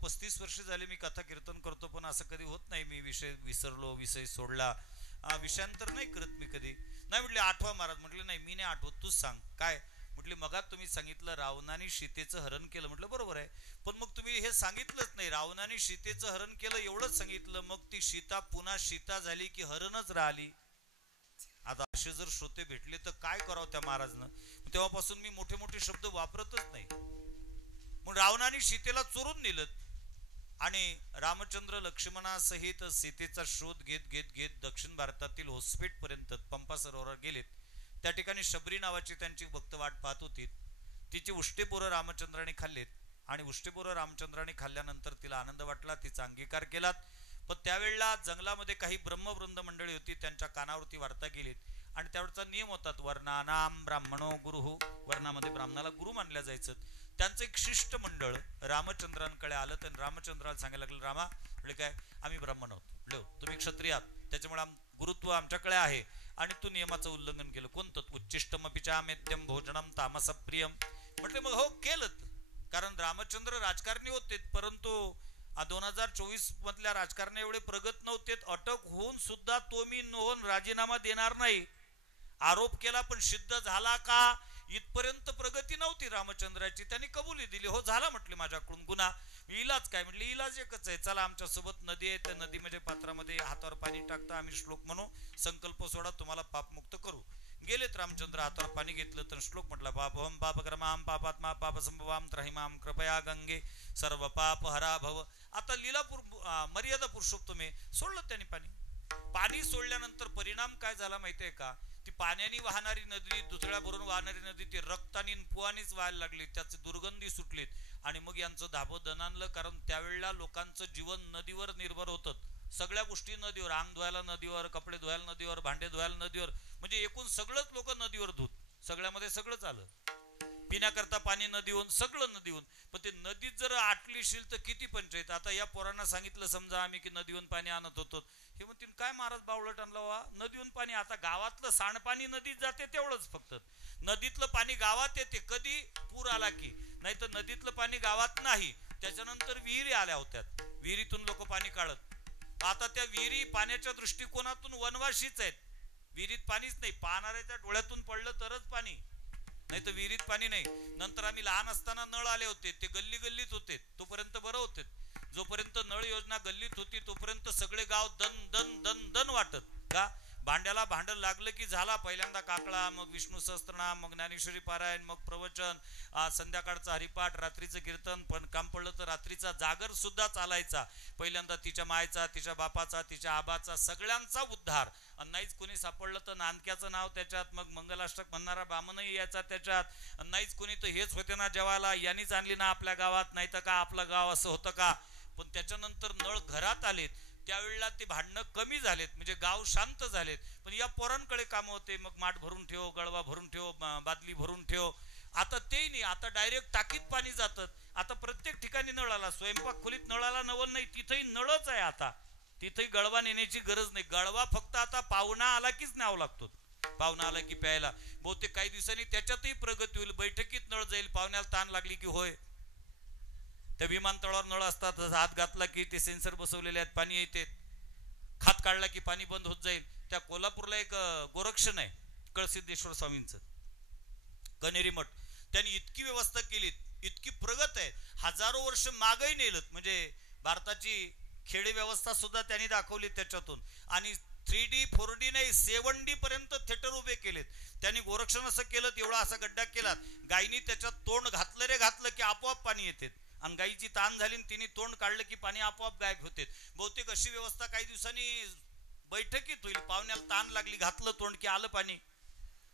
35 वर्ष झाले मी कथा कीर्तन करतो, पण असं कधी होत नाही मी विषय विसरलो, विषय सोडला, विषयांतर नाही करत मी कधी. नाही म्हटले आठवा महाराज. म्हटले नाही मी नाही आठवत, तूच सांग काय. म्हटले मगात तुम्ही सांगितलं रावणाने सीतेचं हरण केलं. म्हटलं बरोबर आहे, पण मग तुम्ही हे सांगितलंच नाही, रावणाने सीतेचं हरण केलं एवढंच सांगितलं, मग ती सीता पुन्हा सीता झाली की हरणच राहिली. आता असे जर श्रोते भेटले तर काय करावं त्या महाराजनं. तेव्हापासून मी मोठे मोठे शब्द वापरतच नाही. मग रावणाने सीतेला चोरून नेलं आणि रामचंद्र लक्ष्मणासहित सीतेचा शोध घेत घेत घेत दक्षिण भारतातील होसपेट पर्यंत पंपा सरोवर गेलेत. त्या ठिकाणी शबरी नावाची त्यांची भक्त वाट पाहत होती. तिची उष्टेपोरं रामचंद्राने खाल्लेत आणि उष्टेपोरं रामचंद्राने खाल्ल्यानंतर तिला आनंद वाटला, तिचा अंगीकार केलात. पण त्यावेळेला जंगलामध्ये काही ब्रह्मवृंद मंडळी होती, त्यांच्या कानावरती वार्ता गेलीत आणि त्यावेळचा नियम होतात वर्णानाम ब्राह्मणो गुरुहु, वर्णामध्ये ब्राह्मणाला गुरु मानल्या जायचं. त्यांचं एक शिष्ट मंडळ रामचंद्रांकडे आलं. तर रामचंद्राला सांगायला लागलं, रामा म्हणजे काय आम्ही ब्राह्मण आहोत, तुम्ही क्षत्रिय आहात, त्याच्यामुळे गुरुत्व आमच्याकडे आहे आणि तू नियमाचं उल्लंघन केलं. कोणतं? उच्चिष्टमपिचामेत्यम भोजनम तामसप्रियम. म्हटले मग हो केलं, कारण रामचंद्र राजकारणी होते, परंतु 2024 मधल्या राजकारणी एवढे प्रगत नव्हते. अटक होऊन सुद्धा तो मी नोंद राजीनामा देणार नाही आरोप केला, पण सिद्ध झाला का इथपर्यंत प्रगती नव्हती रामचंद्राची. त्यांनी कबुली दिली, हो झाला म्हटले माझ्याकडून गुन्हा. इलाज काय? म्हटले इलाज एकच आहे, चला आमच्या सोबत नदी आहे, त्या नदी म्हणजे पात्रामध्ये हातावर पाणी टाकता, आम्ही श्लोक म्हणू, संकल्प सोडा, तुम्हाला पापमुक्त करू. गेलेत रामचंद्र, हातावर पाणी घेतलं तर श्लोक म्हटला, पापहम पापक्रमाम पापात्मा पापसंभवाम त्रहिमाम कृपया गंगे सर्व पाप हरा भव. आता लीलापूर मर्यादा पुरुषोत्तम सोडलं त्यांनी पाणी. पाणी सोडल्यानंतर परिणाम काय झाला माहितीये का? ती पाण्याने वाहणारी नदी, दुसऱ्या भरून वाहणारी नदी ती रक्तानी पुवानीच व्हायला लागली, त्याचे दुर्गंधी सुटलीत आणि मग यांचं धाबं दणाणलं. कारण त्यावेळेला लोकांचं जीवन नदीवर निर्भर होतं, सगळ्या गोष्टी नदीवर, अंग धुवायला नदीवर, कपडे धुवायला नदीवर, भांडे धुवायला नदीवर, म्हणजे एकूण सगळंच लोक नदीवर धुत, सगळ्यामध्ये सगळंच आलं. पिण्याकरता पाणी नदीहून, सगळं नदीहून. पण ते नदीत जर आटलीशील तर किती पंचायत. आता या पोरांना सांगितलं समजा आम्ही की नदीहून पाणी आणत होतो, हे म्हणतील काय महाराज बावळट आणला वा नदीहून पाणी. आता गावातलं सांडपाणी नदीत जाते तेवढंच फक्त, नदीतलं पाणी गावात येते कधी पूर आला की, नाही तर नदीतलं पाणी गावात नाही. त्याच्यानंतर विहिरी आल्या होत्या, विहिरीतून लोक पाणी काढत. आता त्या विहिरी पाण्याच्या दृष्टिकोनातून वनवाशीच आहेत, विहिरीत पाणीच नाही, पाहणाऱ्याच्या डोळ्यातून पडलं तरच पाणी, नाही तर विहिरीत पाणी नाही. नंतर आम्ही लहान असताना नळ आले होते, ते गल्ली गल्लीत होते, तोपर्यंत बरं होते. जोपर्यंत नळ योजना गल्लीत होती तोपर्यंत सगळे गाव दन दन दन दन वाटत का. भांड्याला भांड लागलं की झाला, पहिल्यांदा काकळा, मग विष्णू सहस्त्रनाम, मग ज्ञानेश्वरी पारायण, मग प्रवचन, संध्याकाळचा हरिपाठ, रात्रीचं कीर्तन, पण काम पडलं तर रात्रीचा जागर सुद्धा चालायचा. पहिल्यांदा तिच्या मायचा, तिच्या बापाचा, तिच्या आबाचा, सगळ्यांचा उद्धार. नाहीच कोणी सापडलं तर नानक्याचं नाव त्याच्यात, मग मंगलाष्टक म्हणणारा बामनही याचा त्याच्यात. नाहीच कोणी तर हेच होते ना जेवायला, यांनीच आणली ना आपल्या गावात, नाही तर का आपलं गाव असं होतं का. पण त्याच्यानंतर नळ घरात आलेत त्यावेळेला ते भांडणं कमी झालेत, म्हणजे गाव शांत झालेत. पण या पोरांकडे काम होते, मग माठ भरून ठेव, गळवा भरून ठेव, बादली भरून ठेव. आता ते नाही, आता डायरेक्ट टाकीत पाणी जातं. आता प्रत्येक ठिकाणी नळ आला, स्वयंपाक खोलीत नळाला नवल नाही, तिथेही नळच आहे. आता तिथेही गळवा नेण्याची गरज नाही, गळवा फक्त आता पाहुणा आला कीच न्यावं लागतो, पाहुणा आला की प्यायला. बहुतेक काही दिवसांनी त्याच्यातही प्रगती होईल, बैठकीत नळ जाईल, पाहुण्याला ताण लागली की होय. त्या विमानतळावर नळ असतात, हात घातला की ते सेन्सर बसवलेले आहेत, पाणी येते, खात काढला की पाणी बंद होत जाईल. त्या कोल्हापूरला एक गोरक्षण आहे कळसिद्धेश्वर स्वामींचं, कनेरी मठ, त्यांनी इतकी व्यवस्था केली, इतकी प्रगत आहे, हजारो वर्ष मागही नेलत. म्हणजे भारताची खेडी व्यवस्था सुद्धा त्यांनी दाखवली त्याच्यातून. आणि 3D 4D नाही 7D पर्यंत थिएटर उभे केलेत त्यांनी. गोरक्षण असं केलं, एवढा असा गड्डा केला, गायीनी त्याच्यात तोंड घातलं रे घातलं की आपोआप पाणी येते. आणि गायीची ताण झाली तिने तोंड काढलं की पाणी आपोआप गायब होते. बहुतेक अशी व्यवस्था काही दिवसांनी बैठकीत होईल. पाहुण्याला ताण लागली, घातलं तोंड की आलं पाणी,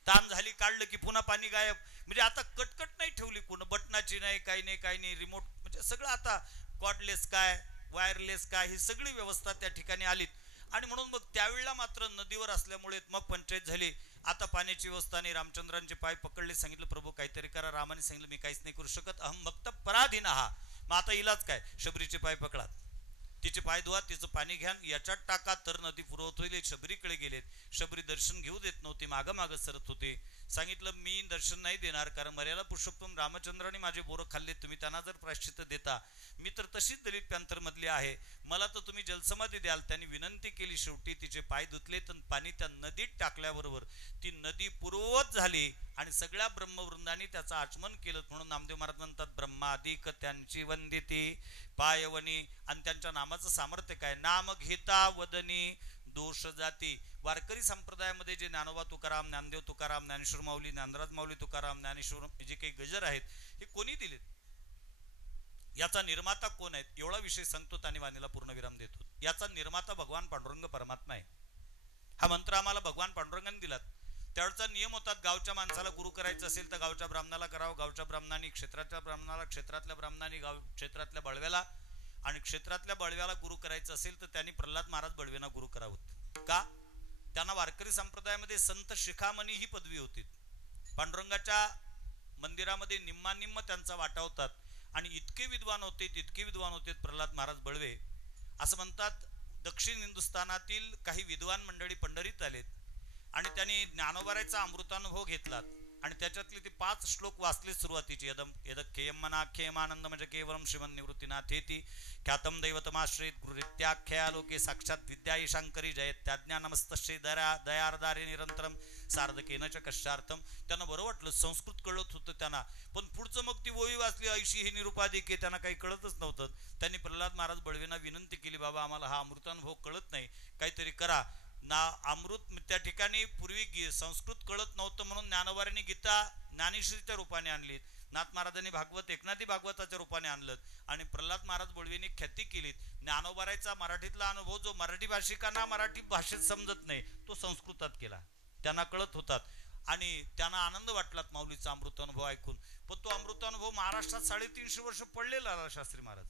ताण झाली काढलं की पुन्हा पाणी गायब. म्हणजे आता कटकट नाही ठेवली कोण, बटनाची नाही, काही नाही, रिमोट म्हणजे सगळं आता कॉर्डलेस काय वायरलेस काय ही सगळी व्यवस्था त्या ठिकाणी आलीत. आणि म्हणून मग त्यावेळेला मात्र नदीवर असल्यामुळे मग पंचायत झाली. आता पाण्याची व्यवस्था नाही. रामचंद्रांचे पाय पकडले, सांगितलं प्रभू काहीतरी करा. रामाने सांगितलं मी काहीच नाही करू शकत, अहम भक्त पराधीन हा. मग आता इलाज काय, शबरीचे पाय पकडा, तिचे पाय धुवा, तिचं पाणी घ्या, याच्यात टाका तर नदी पुरवत होईल. शबरीकडे गेलेत. शबरी दर्शन घेऊ देत नव्हते, मागं सरत होते. सांगितलं मी दर्शन नाही देणार, कारण मर्यादा पुरुषोत्तम रामचंद्राने माझे बोरं खाल्ले, तुम्ही त्यांना जर प्रायश्चित्त देता, मी तर तशीच दलित पॅंथर मधली आहे, मला तर तुम्ही जलसमाधी द्याल. त्यांनी विनंती केली. शेवटी तिचे पाय धुतले तर पाणी त्या नदीत टाकल्याबरोबर ती नदी पूर्ववत झाली आणि सगळ्या ब्रह्मवृंदांनी त्याचं आचमन केलं. म्हणून नामदेव महाराज म्हणतात ब्रह्मादिक त्यांची वंदिती पायवनी. आणि त्यांच्या नामाचं सामर्थ्य काय, नाम घेता वदनी दोष जाती. वारकरी संप्रदायामध्ये जे ज्ञानोबा तुकाराम, ज्ञानदेव तुकाराम, ज्ञानेश्वर माऊली, ज्ञानराज माऊली तुकाराम, ज्ञानेश्वर जे काही गजर आहेत हे कोणी दिलेत, याचा निर्माता कोण आहेत, एवढा विषय सांगतो आणि वाणीला पूर्ण विराम देतो. याचा निर्माता भगवान पांडुरंग परमात्मा आहे. हा मंत्र आम्हाला भगवान पांडुरंगाने दिलात. त्यावेळचा नियम होतात, गावच्या माणसाला गुरु करायचं असेल तर गावच्या ब्राह्मणाला करावं, गावच्या ब्राह्मणांनी क्षेत्राच्या ब्राह्मणाला, क्षेत्रातल्या ब्राह्मणांनी क्षेत्रातल्या बळव्याला, आणि क्षेत्रातल्या बळव्याला गुरु करायचं असेल तर त्यांनी प्रल्हाद महाराज बळवेंना गुरु करावं. का, त्यांना वारकरी संप्रदायामध्ये संत शिखामणी ही पदवी होती. पांडुरंगाच्या मंदिरामध्ये निम्मा त्यांचा वाटा होतात. आणि इतके विद्वान होते प्रल्हाद महाराज बळवे. असं म्हणतात दक्षिण हिंदुस्थानातील काही विद्वान मंडळी पंढरीत आलेत आणि त्यांनी ज्ञानोबारायचा अमृतानुभव घेतला आणि त्याच्यातले ते 5 श्लोक वाचले सुरुवातीचे. यदखेयमानंद म्हणजे केवलम श्रीमन निवृत्तीनाथेती ख्यातम दैवतमाश्रित गुरुरित्याख्या लोके साक्षात विद्या ईशांकरी जयत्याज्ञा नमस्तश्री दयारदारे निरंतरम सार्धकेन च कष्टार्थम. त्यांना बरं वाटलं, संस्कृत कळत होतं त्यांना, पण पुढचं मग ती ओवी वाचली ऐशी ही निरुपाधिके, त्यांना काही कळतच नव्हतं. त्यांनी प्रल्हाद महाराज बळवेंना विनंती केली, बाबा आम्हाला हा अमृतानुभव कळत नाही, काहीतरी करा ना. अमृत त्या ठिकाणी पूर्वी संस्कृत कळत नव्हतं म्हणून ज्ञानोबारांनी गीता ज्ञानेश्वरीच्या रूपाने आणलीत, नाथ महाराजांनी भागवत एकनाथी भागवताच्या रूपाने आणलं आणि प्रल्हाद महाराज बळवेंनी ख्याती केलीत. ज्ञानोबारायचा मराठीतला अनुभव जो मराठी भाषिकांना मराठी भाषेत समजत नाही तो संस्कृतात केला, त्यांना कळत होतात आणि त्यांना आनंद वाटला माऊलीचा अमृतानुभव ऐकून. पण तो अमृतानुभव महाराष्ट्रात 350 वर्ष पडलेला शास्त्री महाराज.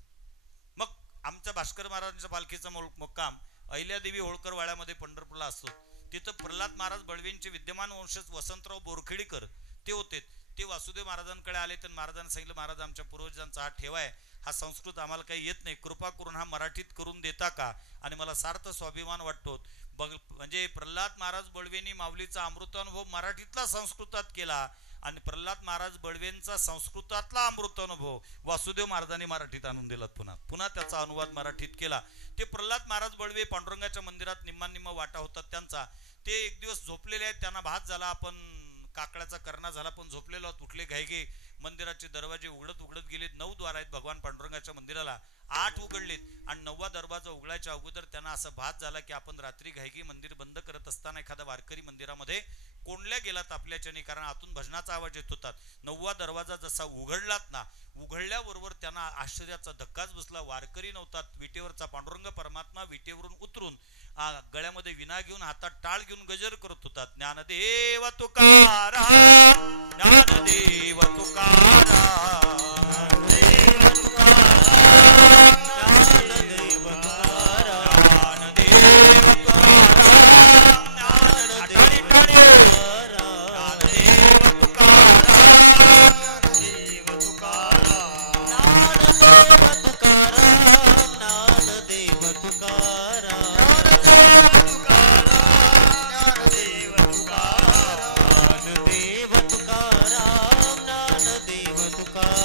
मग आमच्या भास्कर महाराजांच्या पालखीचा मुक्काम अहिल्यादेवी होळकर वाड्यामध्ये पंढरपूरला असतो. तिथं प्रल्हाद महाराज बळवेंचे विद्यमान वंशज वसंतराव बोरखेडीकर ते होते. ते वासुदेव महाराजांकडे आले तर महाराजांनी सांगितलं, महाराज आमच्या पूर्वजांचा हा ठेवा आहे, हा संस्कृत आम्हाला काही येत नाही, कृपा करून हा मराठीत करून देता का. आणि मला सार्थ स्वाभिमान वाटतो. म्हणजे प्रल्हाद महाराज बळवेंनी माऊलीचा अमृतानुभव मराठीतला संस्कृतात केला आणि प्रल्हाद महाराज बळवेंचा संस्कृतातला अमृतानुभव वासुदेव महाराजांनी मराठीत आणून दिला. पुन्हा त्याचा अनुवाद मराठीत केला. ते प्रल्हाद महाराज बळवे पांडुरंगाच्या मंदिरात निम्मा वाटा होतात त्यांचा. ते एक दिवस झोपलेले आहेत, त्यांना भात झाला, आपण काकड्याचा करणा झाला, पण झोपलेलो उठले घाईघे. मंदिराचे दरवाजे उघडत गेलेत. 9 द्वार आहेत भगवान पांडुरंगाच्या मंदिराला, 8 उघडलेत आणि 9वा दरवाजा उघडायच्या अगोदर त्यांना असं भात झाला की आपण रात्री घाईघी मंदिर बंद करत असताना एखादा वारकरी मंदिरामध्ये कोंडल्या गेलात आपल्याच्याने, कारण आतून भजनाचा आवाज येत होता. 9वा दरवाजा जसा उघडलात ना, उघडल्याबरोबर त्यांना आश्चर्याचा धक्काच बसला. वारकरी नव्हतात, विटेवरचा पांडुरंग परमात्मा विटेवरून उतरून गळ्यामध्ये विना घेऊन हातात टाळ घेऊन गजर करत होतात. ज्ञानदेव तुकाराम, ज्ञानदेव तुकाराम, ज्ञानदेव तुकाराम, ज्ञानदेव तुकाराम, ज्ञानदेव तुकाराम, ज्ञानदेव तुकाराम, ज्ञानदेव तुकाराम.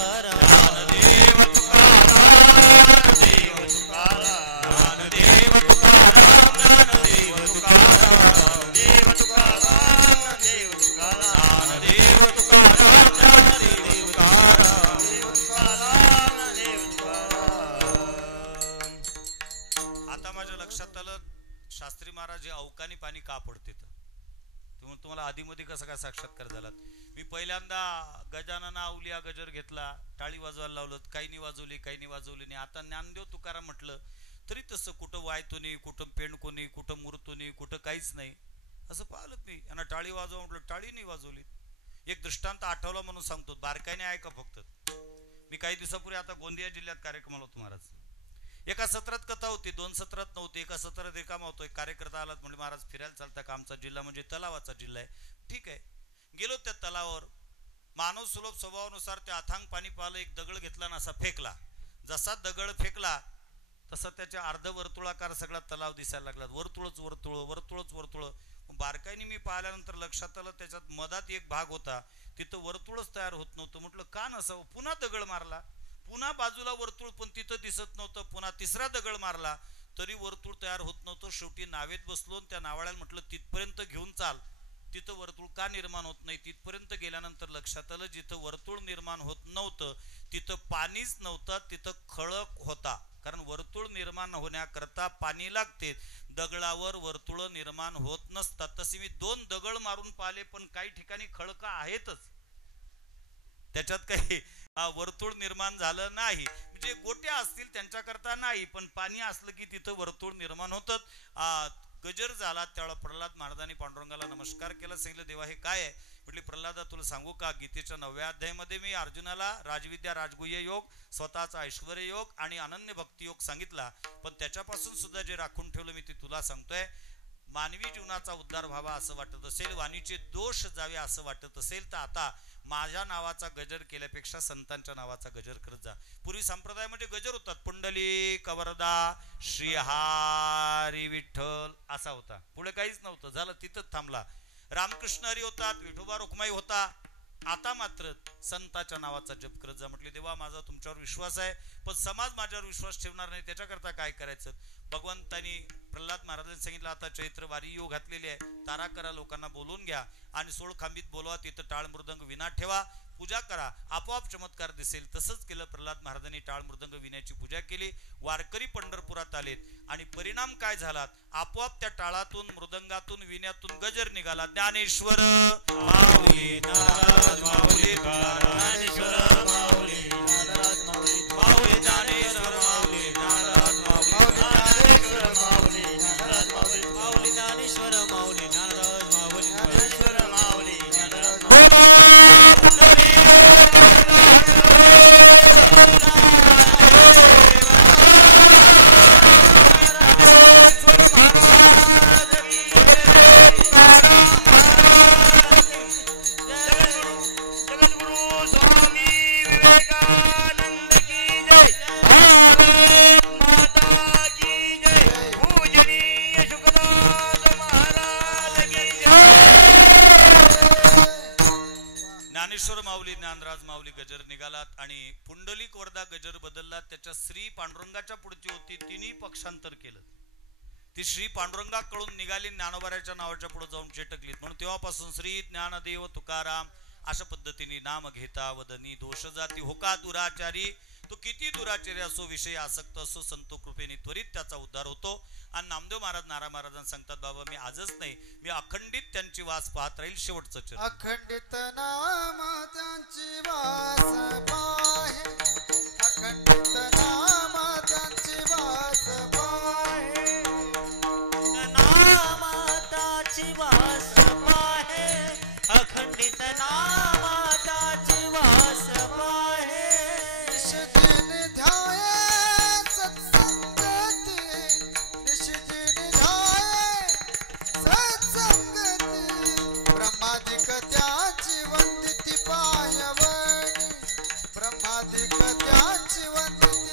चालत शास्त्री महाराज हे अवकानी पाणी का पडते तुम्हाला आधीमध्ये कसं काय साक्षात्कार झाला? मी पहिल्यांदा गजानना अवलिया गजर घेतला, टाळी वाजवायला लावलं, काही नाही वाजवली, काही नाही वाजवली नाही. आता ज्ञानदेव तुकाराम म्हटलं तरी तसं कुठं वायतो नाही, कुठं पेंडको नाही, कुठं मुरतो नाही, कुठं काहीच नाही. असं पाहिलं मी. यांना टाळी वाजवा म्हटलं, टाळी नाही वाजवली. एक दृष्टांत आठवला म्हणून सांगतो, बारकाईने ऐका फक्त. मी काही दिवसापूर्वी आता गोंदिया जिल्ह्यात कार्यक्रमाला होतो महाराज. एका सत्रात कथा होती, 2 सत्रात नव्हती. एका सत्रात रिकामा होतो, एक कार्यकर्ता आला, म्हणजे महाराज फिरायला चालता का? आमचा जिल्हा म्हणजे तलावाचा जिल्हा आहे. ठीक आहे, गेलो त्या तलावावर. मानव सुलभ स्वभावानुसार ते अथांग पाणी पाहिलं, एक दगड घेतला ना असा फेकला. जसा दगड फेकला तसा त्याच्या अर्ध वर्तुळाकार सगळा तलाव दिसायला लागला. वर्तुळच वर्तुळ, वर्तुळच वर्तुळ. बारकाईने मी पाहिल्यानंतर लक्षात आलं त्याच्यात मधात एक भाग होता, तिथं वर्तुळच तयार होत नव्हतं. म्हटलं का नसावं? पुन्हा दगड मारला, पुन्हा बाजूला वर्तुळ, पण तिथं दिसत नव्हतं. पुन्हा तिसरा दगड मारला तरी वर्तुळ तयार होत नव्हतं. शेवटी नावेत बसलो, त्या नावाळ्याला म्हटलं तिथपर्यंत घेऊन चाल, तिथं वर्तुळ का निर्माण होत नाही? तिथपर्यंत गेल्यानंतर लक्षात आलं जिथं वर्तुळ निर्माण होत नव्हतं तिथं पाणीच नव्हतं, तिथं खळक होता. कारण वर्तुळ निर्माण होण्याकरता पाणी लागते, दगडावर वर्तुळ निर्माण होत नसतात. तसे मी 2 दगड मारून पाहिले, पण काही ठिकाणी खळका आहेतच, त्याच्यात काही वर्तुळ निर्माण झालं नाही. म्हणजे गोट्या असतील त्यांच्याकरता नाही, पण पाणी असलं की तिथं वर्तुळ निर्माण होतं. गजर झाला त्यावेळेला प्रल्हाद महाराजांनी पांडुरंगाला नमस्कार केला. सांगितलं, देवा हे काय आहे? म्हटले, प्रल्हादा तुला सांगू का, गीतेच्या 9व्या अध्यायामध्ये मी अर्जुनाला राजविद्या राजगुह्य योग, स्वतःचा ऐश्वर योग आणि अनन्य भक्ती योग सांगितला, पण त्याच्यापासून सुद्धा जे राखून ठेवलं मी ते तुला सांगतोय. मानवी जीवनाचा उद्धार व्हावा असं वाटत असेल, वाणीचे दोष जावे असं वाटत असेल, तर आता माझ्या नावाचा गजर केल्यापेक्षा संतांच्या नावाचा गजर करत जा. पूर्वी संप्रदायामध्ये गजर होतात, पुंडलिक वरदा श्रीहारी विठ्ठल असा होता, पुढे काहीच नव्हतं. झालं, तिथंच थांबला. रामकृष्ण हरी होतात, विठोबा रुक्माई होता. आता मात्र संताच्या नावाचा जप करत जा. म्हटले, देवा माझा तुमच्यावर विश्वास आहे, पण समाज माझ्यावर विश्वास ठेवणार नाही, त्याच्याकरता काय करायचं? भगवंतांनी प्रल्हाद महाराजांनी सांगितलं, आता चैत्र वारी योग घातलेली आहे, तारा करा, लोकांना बोलून घ्या आणि 16 खांबीत बोलवा, तिथं टाळ मृदंग विना ठेवा, पूजा करा, आपोआप चमत्कार दिसेल. तसंच केलं. प्रल्हाद महाराजांनी टाळ मृदंग विण्याची पूजा केली. वारकरी पंढरपुरात आलेत आणि परिणाम काय झाला? आपोआप त्या टाळातून, मृदंगातून, विण्यातून गजर निघाला. ज्ञानेश्वर माऊली नाराज माऊली, ज्ञानेश्वर माऊली नाराज माऊली, माऊली ज्ञानेश्वर माऊली नाराज माऊली, ज्ञानेश्वर माऊली नाराज माऊली, माऊली ज्ञानेश्वर माऊली नाराज माऊली, ज्ञानेश्वर माऊली नाराज माऊली. ज्ञानराज माऊली गजर निघालात आणि पुंडलिक वरदा गजर बदलला. त्याच्या श्री पांडुरंगाच्या पुढची होती, तिन्ही पक्षांतर केलं. ती श्री पांडुरंगाकडून निघाली, ज्ञानोबाराच्या नावाच्या पुढे जाऊन चेटकलीत. म्हणून तेव्हापासून श्री ज्ञानदेव तुकाराम अशा पद्धतीने नाम घेता वदनी दोष जाती होका दुराचारी. तो किती दुराचारी असो, विषय आसक्त असो, संतो कृपेने त्वरित त्याचा उद्धार होतो. आणि नामदेव महाराज नारायण महाराजांना सांगतात, बाबा मी आजच नाही, मी अखंडित त्यांची वास पाहत राहील शेवटचं चरण. अखंडित नाम त्यांची वास पाहे, अखंडित नाम त्यांची वास पाहे, नाम त्याची वास पाहे, अखंडित नाम त्याची वास पाहे. निशिदिन ध्याये सत्संगती, निशिदिन ध्याये सत्संगती. ब्रह्मादिक त्याची वंदिती पायवणी, ब्रह्मादिक त्याची वंदिती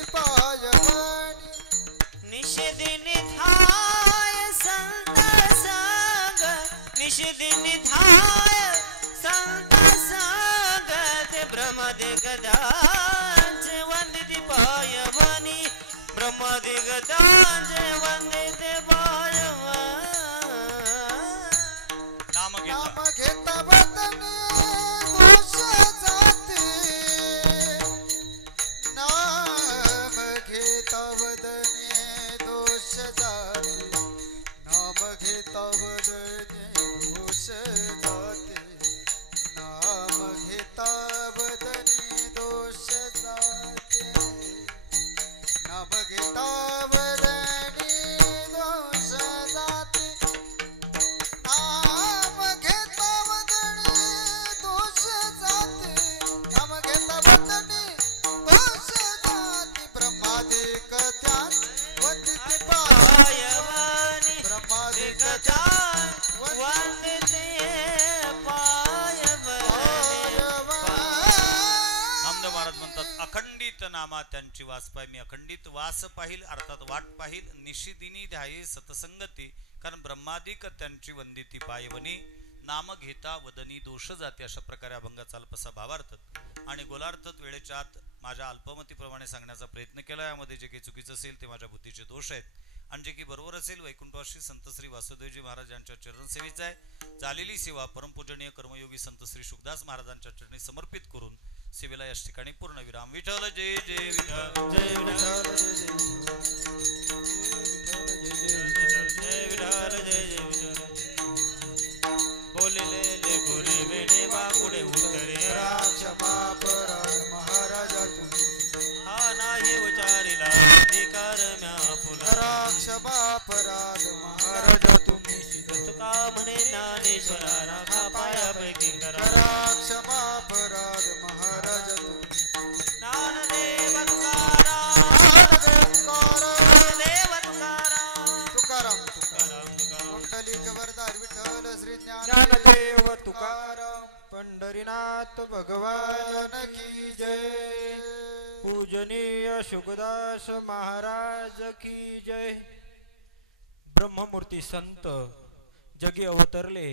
नामा त्यांची वास पाय मी अखंडित वास पाहिल अर्थात वाट पाहिल निशिदिनी ध्याये सतसंगती कारण ब्रह्मादिक त्यांची वंदिती पायवनी नाम घेता वदनी दोष जाते अशा प्रकारे अभंगाचा अल्पसा भावार्थ आणि गोलार्थ वेळेच्या आत माझ्या अल्पमतीप्रमाणे सांगण्याचा प्रयत्न केला यामध्ये जे काही चुकीचं असेल ते माझ्या बुद्धीचे दोष आहेत आणि जे की बरोबर असेल वैकुंठवासी संत श्री वासुदेवजी महाराज यांच्या चरणसेवेचा आहे झालेली सेवा परमपूजनीय कर्मयोगी संत श्री शुकदास महाराजांच्या चरणी समर्पित करून सेवेला या ठिकाणी पूर्ण विराम विठ्ठल जय जय विठ्ठल जय विठ्ठल जय विठ्ठल जय जय विठ्ठल बोलले ले गोरे वेडे बापुडे उतरे क्षमा अपराध महाराजा तुम्ही हा नाही उचारिला अधिकार म्या फुला क्षमा अपराध महाराजा तुम्ही तुका म्हणे ज्ञानेश्वरा राखा पायापैकी करा क्षमा अपराध महाराजा तुम्ही ज्ञानदेव तुकाराम देव तुकाराम तुकाराम तुकाराम तुकाराम कुंडली जबरदार विठ्ठल श्री ज्ञानदेव तुकाराम पंढरीनाथ भगवान की जय पूजनीय शुकदास महाराज की जय ब्रह्ममूर्ती संत जगी अवतरले